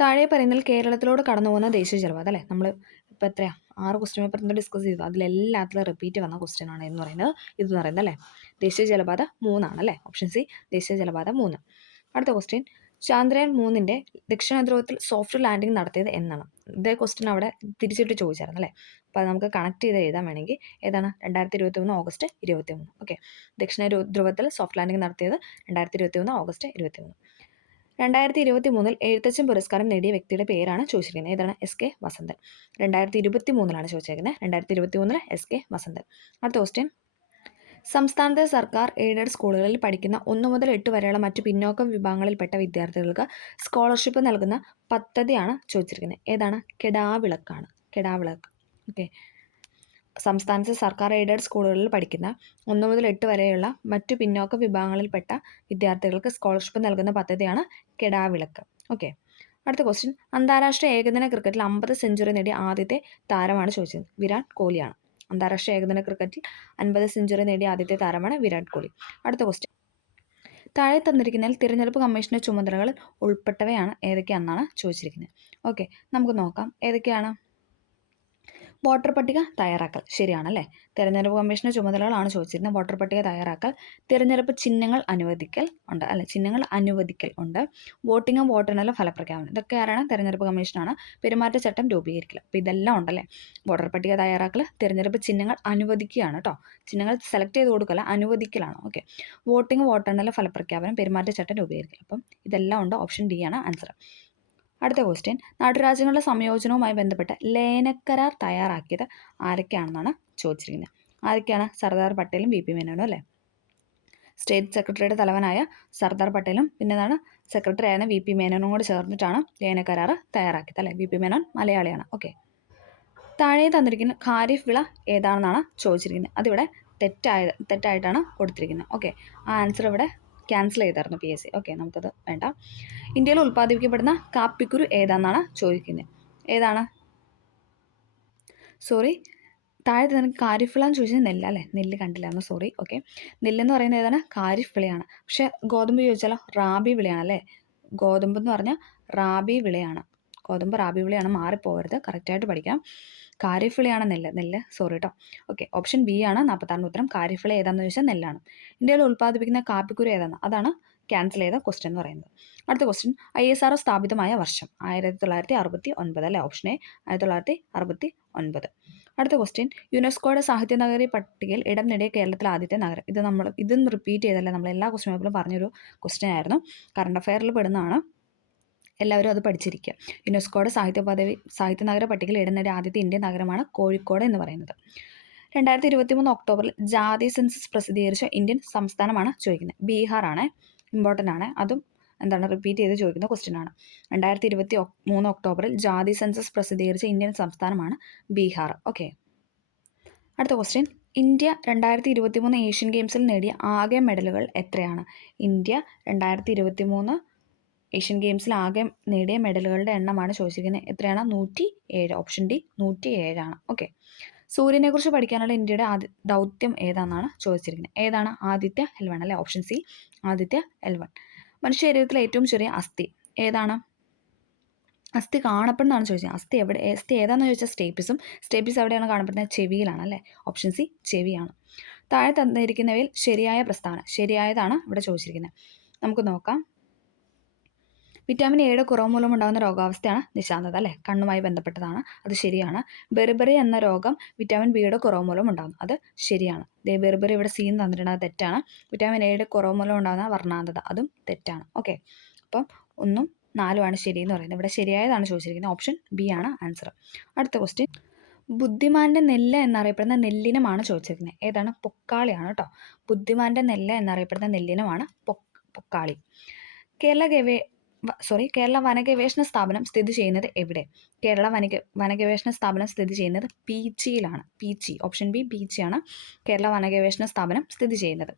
താഴെ പറയുന്നതിൽ കേരളത്തിലൂടെ കടന്നു പോകുന്ന ദേശീയ ജലപാത അല്ലേ. നമ്മൾ ഇപ്പോൾ എത്രയാ 6 ക്വസ്റ്റ്യൻ പേപ്പർ ഡിസ്കസ് ചെയ്തു. അതിലെല്ലാത്തിലും റിപ്പീറ്റ് വന്ന ക്വസ്റ്റ്യൻ ആണ് എന്ന് പറയുന്നത് ഇതെന്ന് പറയുന്നത് അല്ലേ. ദേശീയ ജലപാത 3 ആണ് അല്ലേ. ഓപ്ഷൻ സി, ദേശീയ ജലപാത 3. അടുത്ത ക്വസ്റ്റ്യൻ, ചന്ദ്രയാൻ 3ന്റെ ദക്ഷിണ ധ്രുവത്തിൽ സോഫ്റ്റ് ലാൻഡിംഗ് നടത്തിയത് എന്നാണ്? ഇതേ ക്വസ്റ്റ്യൻ അവിടെ തിരിച്ചിട്ട് ചോദിച്ചായിരുന്നു അല്ലേ. അപ്പോൾ അത് നമുക്ക് കണക്ട് ചെയ്ത് എഴുതാൻ വേണമെങ്കിൽ ഏതാണ്? 2023 ഓഗസ്റ്റ് 23. ഓക്കെ, ദക്ഷിണ ധ്രുവത്തിൽ സോഫ്റ്റ് ലാൻഡിംഗ് നടത്തിയത് 2023 ഓഗസ്റ്റ് 23. 2023 എഴുത്തച്ഛൻ പുരസ്കാരം നേടിയ വ്യക്തിയുടെ പേരാണ് ചോദിച്ചിരിക്കുന്നത്. ഏതാണ്? SK വസന്തൻ. 2023 ചോദിച്ചിരിക്കുന്നത്. 2023 SK വസന്തൻ. അടുത്ത ക്വസ്റ്റ്യൻ, സംസ്ഥാനത്തെ സർക്കാർ എയ്ഡഡ് സ്കൂളുകളിൽ പഠിക്കുന്ന 1 മുതൽ 8 വരെയുള്ള മറ്റു പിന്നോക്ക വിഭാഗങ്ങളിൽപ്പെട്ട വിദ്യാർത്ഥികൾക്ക് സ്കോളർഷിപ്പ് നൽകുന്ന പദ്ധതിയാണ് ചോദിച്ചിരിക്കുന്നത്. ഏതാണ്? കെടാവിളക്കാണ്. കെടാവിളക്ക്. ഓക്കെ, സംസ്ഥാനത്തെ സർക്കാർ എയ്ഡഡ് സ്കൂളുകളിൽ പഠിക്കുന്ന 1 മുതൽ 8 വരെയുള്ള മറ്റു പിന്നോക്ക വിഭാഗങ്ങളിൽപ്പെട്ട വിദ്യാർത്ഥികൾക്ക് സ്കോളർഷിപ്പ് നൽകുന്ന പദ്ധതിയാണ് കെടാവിളക്ക്. ഓക്കെ, അടുത്ത ക്വസ്റ്റ്യൻ, അന്താരാഷ്ട്ര ഏകദിന ക്രിക്കറ്റിൽ 50 സെഞ്ചുറി നേടിയ ആദ്യത്തെ താരമാണ് ചോദിച്ചത്. വിരാട് കോഹ്ലിയാണ്. അന്താരാഷ്ട്ര ഏകദിന ക്രിക്കറ്റിൽ 50 സെഞ്ചുറി നേടിയ ആദ്യത്തെ താരമാണ് വിരാട് കോഹ്ലി. അടുത്ത ക്വസ്റ്റ്യൻ, താഴെ തന്നിരിക്കുന്നതിൽ തിരഞ്ഞെടുപ്പ് കമ്മീഷന്റെ ചുമതലകൾ ഉൾപ്പെട്ടവയാണ് ഏതൊക്കെയാണെന്നാണ് ചോദിച്ചിരിക്കുന്നത്. ഓക്കെ, നമുക്ക് നോക്കാം ഏതൊക്കെയാണ്. വോട്ടർ പട്ടിക തയ്യാറാക്കൽ ശരിയാണല്ലേ. തെരഞ്ഞെടുപ്പ് കമ്മീഷന്റെ ചുമതലകളാണ് ചോദിച്ചിരുന്നത്. വോട്ടർ പട്ടിക തയ്യാറാക്കൽ, തിരഞ്ഞെടുപ്പ് ചിഹ്നങ്ങൾ അനുവദിക്കൽ ഉണ്ട് അല്ലെ. ചിഹ്നങ്ങൾ അനുവദിക്കൽ ഉണ്ട്. വോട്ടിങ്ങും വോട്ടെണ്ണലും ഫലപ്രഖ്യാപനം, ഇതൊക്കെ ആരാണ്? തെരഞ്ഞെടുപ്പ് കമ്മീഷനാണ്. പെരുമാറ്റച്ചട്ടം രൂപീകരിക്കൽ. അപ്പോൾ ഇതെല്ലാം ഉണ്ടല്ലേ. വോട്ടർ പട്ടിക തയ്യാറാക്കൽ, തിരഞ്ഞെടുപ്പ് ചിഹ്നങ്ങൾ അനുവദിക്കുകയാണ് കേട്ടോ. ചിഹ്നങ്ങൾ സെലക്ട് ചെയ്ത് കൊടുക്കല, അനുവദിക്കലാണ്. ഓക്കെ, വോട്ടിംഗ് വോട്ടെണ്ണൽ ഫലപ്രഖ്യാപനം, പെരുമാറ്റച്ചട്ടം രൂപീകരിക്കൽ. അപ്പം ഇതെല്ലാം ഉണ്ട്. ഓപ്ഷൻ ഡി ആണ് ആൻസർ. അടുത്ത ക്വസ്റ്റ്യൻ, നാട്ടുരാജ്യങ്ങളുടെ സംയോജനവുമായി ബന്ധപ്പെട്ട് ലയനക്കരാർ തയ്യാറാക്കിയത് ആരൊക്കെയാണെന്നാണ് ചോദിച്ചിരിക്കുന്നത്. ആരൊക്കെയാണ്? സർദാർ പട്ടേലും VP മേനോനും അല്ലേ. സ്റ്റേറ്റ് സെക്രട്ടറിയുടെ തലവനായ സർദാർ പട്ടേലും പിന്നെന്താണ് സെക്രട്ടറി ആയ VP മേനോനും കൂടി ചേർന്നിട്ടാണ് ലയനക്കരാർ തയ്യാറാക്കിയത് അല്ലേ. VP മേനോൻ മലയാളിയാണ്. ഓക്കെ, താഴെ തന്നിരിക്കുന്ന ഖാരിഫ് വിള ഏതാണെന്നാണ് ചോദിച്ചിരിക്കുന്നത്. അതിവിടെ തെറ്റായിട്ടാണ് കൊടുത്തിരിക്കുന്നത്. ഓക്കെ, ആ ആൻസർ ഇവിടെ ക്യാൻസൽ ചെയ്തായിരുന്നു PSC. ഓക്കെ, നമുക്കത് വേണ്ട. ഇന്ത്യയിൽ ഉൽപ്പാദിപ്പിക്കപ്പെടുന്ന കാപ്പിക്കുരു ഏതാണെന്നാണ് ചോദിക്കുന്നത്. ഏതാണ്? താഴെ തന്നെ ഖാരിഫ് വിള എന്ന് ചോദിച്ചത് നെല്ല് അല്ലേ. നെല്ല് കണ്ടില്ലായിരുന്നു, സോറി. ഓക്കെ, നെല്ലെന്ന് പറയുന്നത് ഏതാണ്? ഖാരിഫ് വിളയാണ്. പക്ഷേ ഗോതമ്പ് ചോദിച്ചാലോ റാബി വിളയാണ് അല്ലേ. ഗോതമ്പ് എന്ന് പറഞ്ഞാൽ റാബി വിളയാണ്. ഗോതമ്പ് റാബി വിളയാണ്, മാറിപ്പോകരുത്, കറക്റ്റായിട്ട് പഠിക്കാം. ഖാരിഫ് വിളയാണ് നെല്ല്, സോറി കേട്ടോ. ഓക്കെ, ഓപ്ഷൻ ബി ആണ് 46 ഉത്തരം. ഖാരിഫ് വിള ഏതാണെന്ന് ചോദിച്ചാൽ നെല്ലാണ്. ഇന്ത്യയിൽ ഉൽപ്പാദിപ്പിക്കുന്ന കാപ്പിക്കുരു ഏതാണ്? അതാണ് ക്യാൻസൽ ചെയ്ത ക്വസ്റ്റ്യൻ എന്ന് പറയുന്നത്. അടുത്ത ക്വസ്റ്റ്യൻ ISRO സ്ഥാപിതമായ വർഷം 1969 അല്ലേ, ഓപ്ഷൻ എ 1969. അടുത്ത ക്വസ്റ്റ്യൻ യുനെസ്കോയുടെ സാഹിത്യ നഗരി പട്ടികയിൽ ഇടം നേടിയ കേരളത്തിലെ ആദ്യത്തെ നഗരം. ഇതൊന്നും റിപ്പീറ്റ് ചെയ്തല്ല, നമ്മൾ എല്ലാ ക്വസ്റ്റ്യൻ പേപ്പറിലും പറഞ്ഞൊരു ക്വസ്റ്റ്യൻ ആയിരുന്നു, കറണ്ട് അഫെയറിൽ പെടുന്നതാണ്, എല്ലാവരും അത് പഠിച്ചിരിക്കുക. യുനെസ്കോയുടെ സാഹിത്യ നഗര പട്ടികയിൽ ഇടം നേടിയ ആദ്യത്തെ ഇന്ത്യൻ നഗരമാണ് കോഴിക്കോട് എന്ന് പറയുന്നത്. 2023 ഒക്ടോബറിൽ ജാതി സെൻസസ് പ്രസിദ്ധീകരിച്ച ഇന്ത്യൻ സംസ്ഥാനമാണ് ചോദിക്കുന്നത്. ബീഹാർ ആണ്, ഇമ്പോർട്ടൻ്റ് ആണ്, അതും റിപ്പീറ്റ് ചെയ്ത് ചോദിക്കുന്ന ക്വസ്റ്റ്യൻ ആണ്. 2023 ഒക്ടോബറിൽ ജാതി സെൻസസ് പ്രസിദ്ധീകരിച്ച ഇന്ത്യൻ സംസ്ഥാനമാണ് ബീഹാർ. ഓക്കെ, അടുത്ത ക്വസ്റ്റ്യൻ ഇന്ത്യ 2023 ഏഷ്യൻ ഗെയിംസിൽ നേടിയ ആകെ മെഡലുകൾ എത്രയാണ്? ഇന്ത്യ 2023 ഏഷ്യൻ ഗെയിംസിൽ ആകെ നേടിയ മെഡലുകളുടെ എണ്ണമാണ് ചോദിച്ചിരിക്കുന്നത്. എത്രയാണ്? 107. ഓപ്ഷൻ ഡി 107 ആണ്. ഓക്കെ, സൂര്യനെക്കുറിച്ച് പഠിക്കാനുള്ള ഇന്ത്യയുടെ ദൗത്യം ഏതാണെന്നാണ് ചോദിച്ചിരിക്കുന്നത്. ഏതാണ്? ആദിത്യ L1 അല്ലേ, ഓപ്ഷൻ സി ആദിത്യ L1. മനുഷ്യ ശരീരത്തിലെ ഏറ്റവും ചെറിയ അസ്ഥി ഏതാണ്? അസ്ഥി കാണപ്പെടുന്നതാണ് ചോദിച്ചത്. അസ്ഥി ഏതാണെന്ന് ചോദിച്ചാൽ സ്റ്റേപ്പിസ് എവിടെയാണ് കാണപ്പെടുന്നത്? ചെവിയിലാണ് അല്ലേ, ഓപ്ഷൻ സി ചെവിയാണ്. താഴെ തന്നിരിക്കുന്നവയിൽ ശരിയായ പ്രസ്താവന. ശരിയായതാണ് ഇവിടെ ചോദിച്ചിരിക്കുന്നത്. നമുക്ക് നോക്കാം. വിറ്റാമിൻ എയുടെ കുറവ് മൂലം ഉണ്ടാകുന്ന രോഗാവസ്ഥയാണ് നിശാന്തത അല്ലേ, കണ്ണുമായി ബന്ധപ്പെട്ടതാണ്, അത് ശരിയാണ്. ബെർബറി എന്ന രോഗം വിറ്റാമിൻ ബിയുടെ കുറവ് മൂലം ഉണ്ടാകുന്നു, അത് ശരിയാണ്. ബെർബറി ഇവിടെ സീൻ തന്നിട്ടുണ്ട്, അത് തെറ്റാണ്. വിറ്റാമിൻ എയുടെ കുറവ് മൂലം ഉണ്ടാകുന്ന വർണ്ണാന്തത, അതും തെറ്റാണ്. ഓക്കെ, അപ്പം 1ഉം 4ഉമാണ് ശരി എന്ന് പറയുന്നത്. ഇവിടെ ശരിയായതാണ് ചോദിച്ചിരിക്കുന്നത്, ഓപ്ഷൻ ബി ആണ് ആൻസർ. അടുത്ത ക്വസ്റ്റ്യൻ ബുദ്ധിമാന്റെ നെല്ല് എന്നറിയപ്പെടുന്ന നെല്ലിനമാണ് ചോദിച്ചിരിക്കുന്നത്. ഏതാണ്? പൊക്കാളിയാണ് കേട്ടോ. ബുദ്ധിമാന്റെ നെല്ല് എന്നറിയപ്പെടുന്ന നെല്ലിനമാണ് പൊക്കാളി. കേരള വനഗവേഷണ സ്ഥാപനം സ്ഥിതി ചെയ്യുന്നത് എവിടെ? കേരള വനഗവേഷണ സ്ഥാപനം സ്ഥിതി ചെയ്യുന്നത് പീച്ചിയിലാണ്. പീച്ചി, ഓപ്ഷൻ ബി പീച്ചിയാണ് കേരള വനഗവേഷണ സ്ഥാപനം സ്ഥിതി ചെയ്യുന്നത്.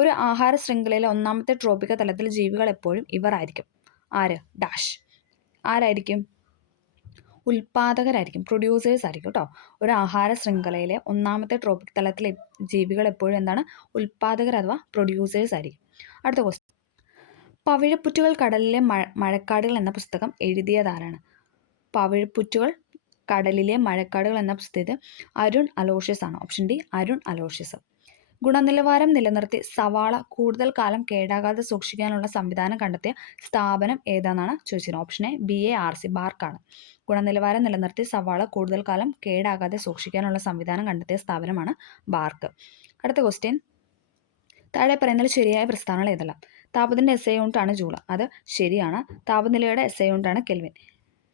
ഒരു ആഹാര ശൃംഖലയിലെ ഒന്നാമത്തെ ട്രോപിക തലത്തിൽ ജീവികൾ എപ്പോഴും ഇവർ ആയിരിക്കും. ആര്? ഡാഷ്. ആരായിരിക്കും? ഉൽപാദകരായിരിക്കും, പ്രൊഡ്യൂസേഴ്സ് ആയിരിക്കും കേട്ടോ. ഒരു ആഹാര ശൃംഖലയിലെ ഒന്നാമത്തെ ട്രോപിക് തലത്തിലെ ജീവികൾ എപ്പോഴും എന്താണ്? ഉൽപാദകർ അഥവാ പ്രൊഡ്യൂസേഴ്സ് ആയിരിക്കും. അടുത്ത ക്വസ്റ്റ്യൻ പവിഴപ്പുറ്റുകൾ കടലിലെ മഴക്കാടുകൾ എന്ന പുസ്തകം എഴുതിയതാരാണ്? പവിഴപ്പുറ്റുകൾ കടലിലെ മഴക്കാടുകൾ എന്ന പുസ്തകം അരുൺ അലോഷ്യസ് ആണ്. Option D Arun Aloysius. ഗുണനിലവാരം നിലനിർത്തി സവാള കൂടുതൽ കാലം കേടാകാതെ സൂക്ഷിക്കാനുള്ള സംവിധാനം കണ്ടെത്തിയ സ്ഥാപനം ഏതാണെന്നാണ് ചോദിച്ചിരുന്നത്. ഓപ്ഷൻ എ BARC ബാർക്കാണ്. ഗുണനിലവാരം നിലനിർത്തി സവാള കൂടുതൽ കാലം കേടാകാതെ സൂക്ഷിക്കാനുള്ള സംവിധാനം കണ്ടെത്തിയ സ്ഥാപനമാണ് ബാർക്ക്. അടുത്ത ക്വസ്റ്റ്യൻ താഴെ പറയുന്നതിൽ ശരിയായ പ്രസ്താവനകൾ ഏതെല്ലാം? താപത്തിൻ്റെ SI യൂണിറ്റാണ് ജൂൾ, അത് ശരിയാണ്. താപനിലയുടെ SI യൂണിറ്റാണ് കെൽവിൻ.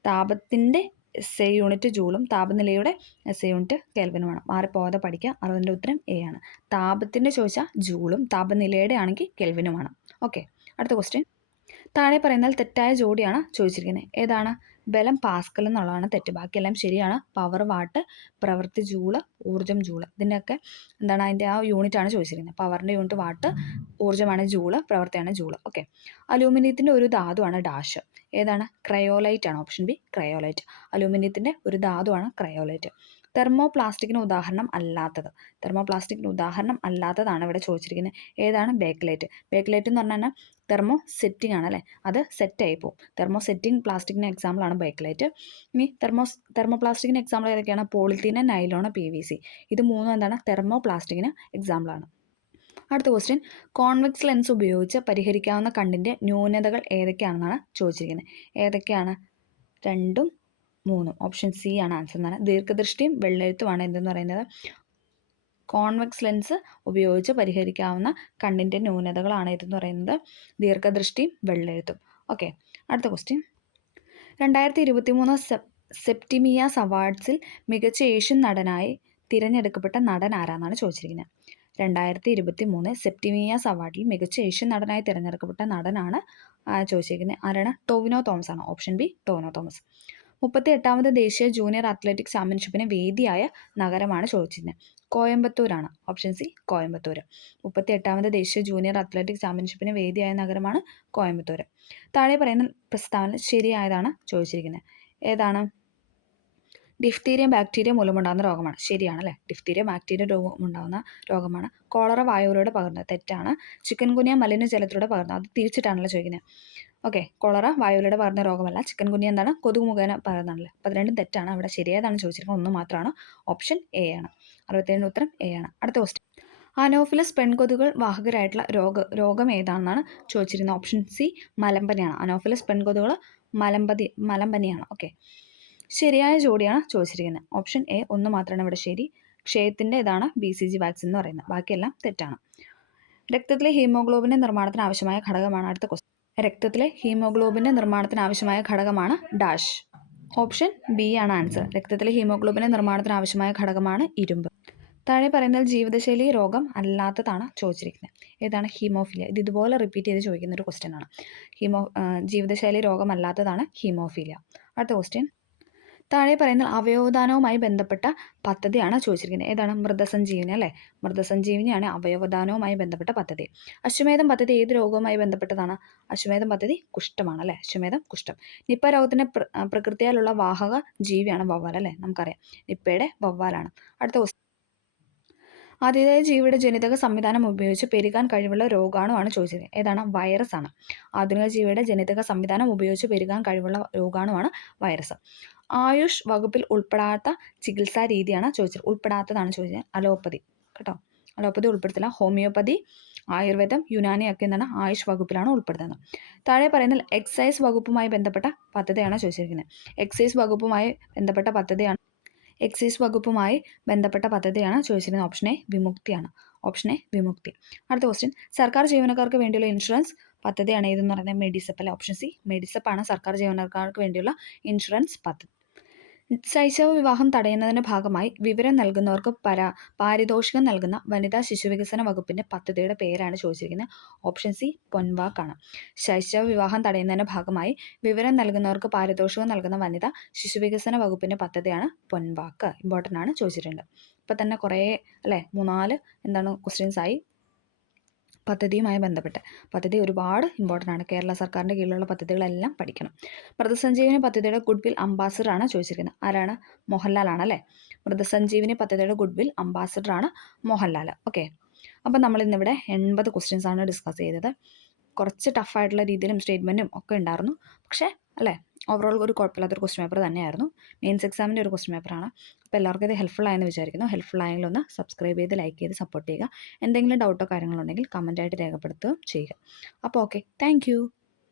താപത്തിൻ്റെ SI യൂണിറ്റ് ജൂളും താപനിലയുടെ SI യൂണിറ്റ് കെൽവിനുമാണ്. മാറിപ്പോകാതെ പഠിക്കുക. അതിൻ്റെ ഉത്തരം എ ആണ്. താപത്തിൻ്റെ ചോദിച്ചാൽ ജൂളും താപനിലയുടെ ആണെങ്കിൽ കെൽവിനുമാണ്. ഓക്കെ, അടുത്ത ക്വസ്റ്റ്യൻ താഴെ പറയുന്നതിൽ തെറ്റായ ജോഡിയാണ് ചോദിച്ചിരിക്കുന്നത്. ഏതാണ്? ബലം പാസ്കൽ എന്നുള്ളതാണ് തെറ്റ്, ബാക്കിയെല്ലാം ശരിയാണ്. പവർ വാട്ട്, പ്രവൃത്തി ജൂള്, ഊർജ്ജം ജൂള്, ഇതിൻ്റെയൊക്കെ അതിൻ്റെ ആ യൂണിറ്റാണ് ചോദിച്ചിരിക്കുന്നത്. പവറിൻ്റെ യൂണിറ്റ് വാട്ട്, ഊർജ്ജമാണ് ജൂള്, പ്രവൃത്തിയാണ് ജൂള്. ഓക്കെ, അലൂമിനിയത്തിൻ്റെ ഒരു ധാതുവാണ് ഡാഷ്. ഏതാണ്? ക്രയോലൈറ്റ് ആണ്. Option B cryolite. അലൂമിനിയത്തിൻ്റെ ഒരു ധാതുവാണ് ക്രയോലൈറ്റ്. തെർമോപ്ലാസ്റ്റിക്കിന് ഉദാഹരണം അല്ലാത്തതാണ് ഇവിടെ ചോദിച്ചിരിക്കുന്നത്. ഏതാണ്? ബേക്കലൈറ്റ്. ബേക്കലൈറ്റ് എന്ന് പറഞ്ഞാൽ തെർമോ സെറ്റിംഗ് ആണ് അല്ലേ, അത് സെറ്റായി പോകും. തെർമോ സെറ്റിംഗ് പ്ലാസ്റ്റിക്കിന് എക്സാമ്പിളാണ് ബേക്കലൈറ്റ്. ഇനി തെർമോപ്ലാസ്റ്റിക്കിന് എക്സാമ്പിൾ ഏതൊക്കെയാണ്? Polythene, nylon, PVC. ഇത് മൂന്നും എന്താണ്? തെർമോ പ്ലാസ്റ്റിക്കിന് എക്സാമ്പിളാണ്. അടുത്ത ക്വസ്റ്റ്യൻ കോൺവെക്സ് ലെൻസ് ഉപയോഗിച്ച് പരിഹരിക്കാവുന്ന കണ്ണിൻ്റെ ന്യൂനതകൾ ഏതൊക്കെയാണെന്നാണ് ചോദിച്ചിരിക്കുന്നത്. ഏതൊക്കെയാണ്? 2ഉം 3ഉം. ഓപ്ഷൻ സി ആണ് ആൻസർ. എന്നാണ് ദീർഘദൃഷ്ടിയും വെള്ളെഴുത്തുമാണ് എന്തെന്ന് പറയുന്നത്. കോൺവെക്സ് ലെൻസ് ഉപയോഗിച്ച് പരിഹരിക്കാവുന്ന കണ്ണിൻ്റെ ന്യൂനതകളാണ് ഇതെന്ന് പറയുന്നത്. ദീർഘദൃഷ്ടിയും വെള്ളെഴുത്തും. ഓക്കെ, അടുത്ത ക്വസ്റ്റ്യൻ 2023 സെപ്റ്റിമിയാസ് അവാർഡ്സിൽ മികച്ച ഏഷ്യൻ നടനായി തിരഞ്ഞെടുക്കപ്പെട്ട നടൻ ആരാന്നാണ് ചോദിച്ചിരിക്കുന്നത്. 2023 സെപ്റ്റിമിയാസ് അവാർഡിൽ മികച്ച ഏഷ്യൻ നടനായി തിരഞ്ഞെടുക്കപ്പെട്ട നടനാണ് ചോദിച്ചിരിക്കുന്നത്. ആരാണ്? ടൊവിനോ തോമസ് ആണ്. Option B Tovino Thomas. 38ാമത് ദേശീയ ജൂനിയർ അത്ലറ്റിക് ചാമ്പ്യൻഷിപ്പിന് വേദിയായ നഗരമാണ് ചോദിച്ചിരുന്നത്. കോയമ്പത്തൂരാണ്. Option C Coimbatore. 38ാമത് ദേശീയ ജൂനിയർ അത്ലറ്റിക് ചാമ്പ്യൻഷിപ്പിന് വേദിയായ നഗരമാണ് കോയമ്പത്തൂർ. താഴെ പറയുന്ന പ്രസ്താവന ശരിയായതാണ് ചോദിച്ചിരിക്കുന്നത്. ഏതാണ്? ഡിഫ്തീരിയ ബാക്ടീരിയ മൂലമുണ്ടാകുന്ന രോഗമാണ്. ശരിയാണ് അല്ലേ, ഡിഫ്തീരിയ ബാക്ടീരിയ ഉണ്ടാകുന്ന രോഗമാണ്. കോളറ വായുവിലൂടെ പകരുന്നത് തെറ്റാണ്. ചിക്കൻ ഗുനിയ മലിനജലത്തിലൂടെ പകരുന്നത്, അത് തിരിച്ചിട്ടാണല്ലോ ചോദിക്കുന്നത്. ഓക്കെ, കോളറ വായുവിലൂടെ പകർന്ന രോഗമല്ല. ചിക്കൻ ഗുനിയ എന്താണ്? കൊതുക് മുഖേന പകരുന്നതാണല്ലേ. അപ്പോൾ അത് രണ്ടും തെറ്റാണ്. അവിടെ ശരിയായതാണ് ചോദിച്ചിരിക്കുന്നത്, ഒന്ന് മാത്രമാണ്. ഓപ്ഷൻ എ ആണ്. 67 ഉത്തരം എ ആണ്. അടുത്ത ക്വസ്റ്റ്യൻ അനോഫിലസ് പെൺകൊതുകൾ വാഹകരായിട്ടുള്ള രോഗം ഏതാണെന്നാണ് ചോദിച്ചിരിക്കുന്നത്. ഓപ്ഷൻ സി മലമ്പനിയാണ്. അനോഫിലസ് പെൺകൊതുകൾ മലമ്പനിയാണ്. ഓക്കെ, ശരിയായ ജോഡിയാണ് ചോദിച്ചിരിക്കുന്നത്. ഓപ്ഷൻ എ ഒന്ന് മാത്രമാണ് ഇവിടെ ശരി. ക്ഷയത്തിൻ്റെ ഇതാണ് BCG വാക്സിൻ എന്ന് പറയുന്നത്, ബാക്കിയെല്ലാം തെറ്റാണ്. രക്തത്തിലെ ഹീമോഗ്ലോബിൻ്റെ നിർമ്മാണത്തിന് ആവശ്യമായ ഘടകമാണ് അടുത്ത ക്വസ്റ്റ്യൻ. രക്തത്തിലെ ഹീമോഗ്ലോബിൻ്റെ നിർമ്മാണത്തിന് ആവശ്യമായ ഘടകമാണ് ഡാഷ്. ഓപ്ഷൻ ബി ആണ് ആൻസർ. രക്തത്തിലെ ഹീമോഗ്ലോബിൻ്റെ നിർമ്മാണത്തിന് ആവശ്യമായ ഘടകമാണ് ഇരുമ്പ്. താഴെ പറയുന്നതിൽ ജീവിതശൈലി രോഗം അല്ലാത്തതാണ് ചോദിച്ചിരിക്കുന്നത്. ഏതാണ്? ഹീമോഫീലിയ. ഇത് ഇതുപോലെ റിപ്പീറ്റ് ചെയ്ത് ചോദിക്കുന്ന ഒരു ക്വസ്റ്റ്യൻ ആണ്. ജീവിതശൈലി രോഗം അല്ലാത്തതാണ് ഹീമോഫീലിയ. അടുത്ത ക്വസ്റ്റ്യൻ. താഴെ പറയുന്ന അവയവദാനവുമായി ബന്ധപ്പെട്ട പദ്ധതിയാണ് ചോദിച്ചിരിക്കുന്നത്. ഏതാണ്? മൃതസഞ്ജീവനി അല്ലേ? മൃതസഞ്ജീവനിയാണ് അവയവദാനവുമായി ബന്ധപ്പെട്ട പദ്ധതി. അശ്വമേധം പദ്ധതി ഏത് രോഗവുമായി ബന്ധപ്പെട്ടതാണ്? അശ്വമേധം പദ്ധതി കുഷ്ഠമാണ് അല്ലേ? അശ്വമേധം കുഷ്ഠം. നിപ്പ രോഗത്തിൻ്റെ പ്രകൃതിയാലുള്ള വാഹക ജീവിയാണ് വവ്വാൽ അല്ലേ? നമുക്കറിയാം നിപ്പയുടെ വവ്വാലാണ്. അടുത്ത ക്വസ്റ്റ്യൻ. ആതിഥേയ ജീവിയുടെ ജനിതക സംവിധാനം ഉപയോഗിച്ച് പെരുകാൻ കഴിവുള്ള രോഗാണുവാണ് ചോദിച്ചത്. ഏതാണ്? വൈറസ് ആണ്. ആധുനിക ജീവിയുടെ ജനിതക സംവിധാനം ഉപയോഗിച്ച് പെരുകാൻ കഴിവുള്ള രോഗാണുവാണ് വൈറസ്. ആയുഷ് വകുപ്പിൽ ഉൾപ്പെടാത്ത ചികിത്സാ രീതിയാണ് ചോദിച്ചത്. ഉൾപ്പെടാത്തതാണ് ചോദിച്ചത്. അലോപ്പതി കേട്ടോ, അലോപ്പതി ഉൾപ്പെടുത്തില്ല. ഹോമിയോപ്പതി, ആയുർവേദം, യുനാനി ഒക്കെ എന്താണ് ആയുഷ് വകുപ്പിലാണ് ഉൾപ്പെടുത്തുന്നത്. താഴെ പറയുന്ന എക്സൈസ് വകുപ്പുമായി ബന്ധപ്പെട്ട പദ്ധതിയാണ് ചോദിച്ചിരിക്കുന്നത്. എക്സൈസ് വകുപ്പുമായി ബന്ധപ്പെട്ട പദ്ധതിയാണ് ചോദിച്ചിരുന്നത്. ഓപ്ഷൻ എ വിമുക്തിയാണ്. ഓപ്ഷൻ എ വിമുക്തി. അടുത്ത ക്വസ്റ്റ്യൻ. സർക്കാർ ജീവനക്കാർക്ക് വേണ്ടിയുള്ള ഇൻഷുറൻസ് പദ്ധതിയാണ് ഏതെന്ന് പറയുന്നത്? മെഡിസെപ്പ് അല്ലെ? ഓപ്ഷൻ സി മെഡിസെപ്പ് ആണ് സർക്കാർ ജീവനക്കാർക്ക് വേണ്ടിയുള്ള ഇൻഷുറൻസ് പദ്ധതി. ശൈശവ വിവാഹം തടയുന്നതിൻ്റെ ഭാഗമായി വിവരം നൽകുന്നവർക്ക് പാരിതോഷികം നൽകുന്ന വനിതാ ശിശുവികസന വകുപ്പിൻ്റെ പദ്ധതിയുടെ പേരാണ് ചോദിച്ചിരിക്കുന്നത്. ഓപ്ഷൻ സി പൊൻവാക്കാണ്. ശൈശവ വിവാഹം തടയുന്നതിൻ്റെ ഭാഗമായി വിവരം നൽകുന്നവർക്ക് പാരിതോഷികം നൽകുന്ന വനിതാ ശിശുവികസന വകുപ്പിൻ്റെ പദ്ധതിയാണ് പൊൻവാക്ക്. ഇമ്പോർട്ടൻ്റ് ആണ്, ചോദിച്ചിട്ടുണ്ട്. ഇപ്പം തന്നെ കുറേ അല്ലേ 3-4 ക്വസ്റ്റ്യൻസ് ആയി പദ്ധതിയുമായി ബന്ധപ്പെട്ട്. പദ്ധതി ഒരുപാട് ഇമ്പോർട്ടൻ്റ് ആണ്. കേരള സർക്കാരിൻ്റെ കീഴിലുള്ള പദ്ധതികളെല്ലാം പഠിക്കണം. മൃതസഞ്ജീവനി പദ്ധതിയുടെ ഗുഡ്വിൽ അംബാസിഡറാണ് ചോദിച്ചിരിക്കുന്നത്. ആരാണ്? മോഹൻലാലാണ് അല്ലേ? മൃതസഞ്ജീവനി പദ്ധതിയുടെ ഗുഡ്വിൽ അംബാസിഡറാണ് മോഹൻലാൽ. ഓക്കെ, അപ്പം നമ്മളിന്നിവിടെ 80 ക്വസ്റ്റ്യൻസ് ആണ് ഡിസ്കസ് ചെയ്തത്. കുറച്ച് ടഫായിട്ടുള്ള രീതിയിലും സ്റ്റേറ്റ്മെൻറ്റും ഒക്കെ ഉണ്ടായിരുന്നു. പക്ഷേ അല്ലേ, ഓവറോൾ ഒരു കുഴപ്പമില്ലാത്തൊരു ക്വസ്റ്റ്യൻ പേപ്പർ തന്നെയായിരുന്നു. മെയിൻസ് എക്സാമിൻ്റെ ഒരു ക്വസ്റ്റ്യൻ പേപ്പറാണ്. അപ്പോൾ എല്ലാവർക്കും ഇത് ഹെൽപ്ഫുൾ ആയെന്ന് വിചാരിക്കുന്നു. ഹെൽപ്ഫുൾ ആയെങ്കിൽ ഒന്ന് സബ്സ്ക്രൈബ് ചെയ്ത് ലൈക്ക് ചെയ്ത് സപ്പോർട്ട് ചെയ്യുക. എന്തെങ്കിലും ഡൗട്ടോ കാര്യങ്ങളുണ്ടെങ്കിൽ കമൻറ്റായിട്ട് രേഖപ്പെടുത്തുകയും ചെയ്യുക. അപ്പോൾ ഓക്കെ, താങ്ക്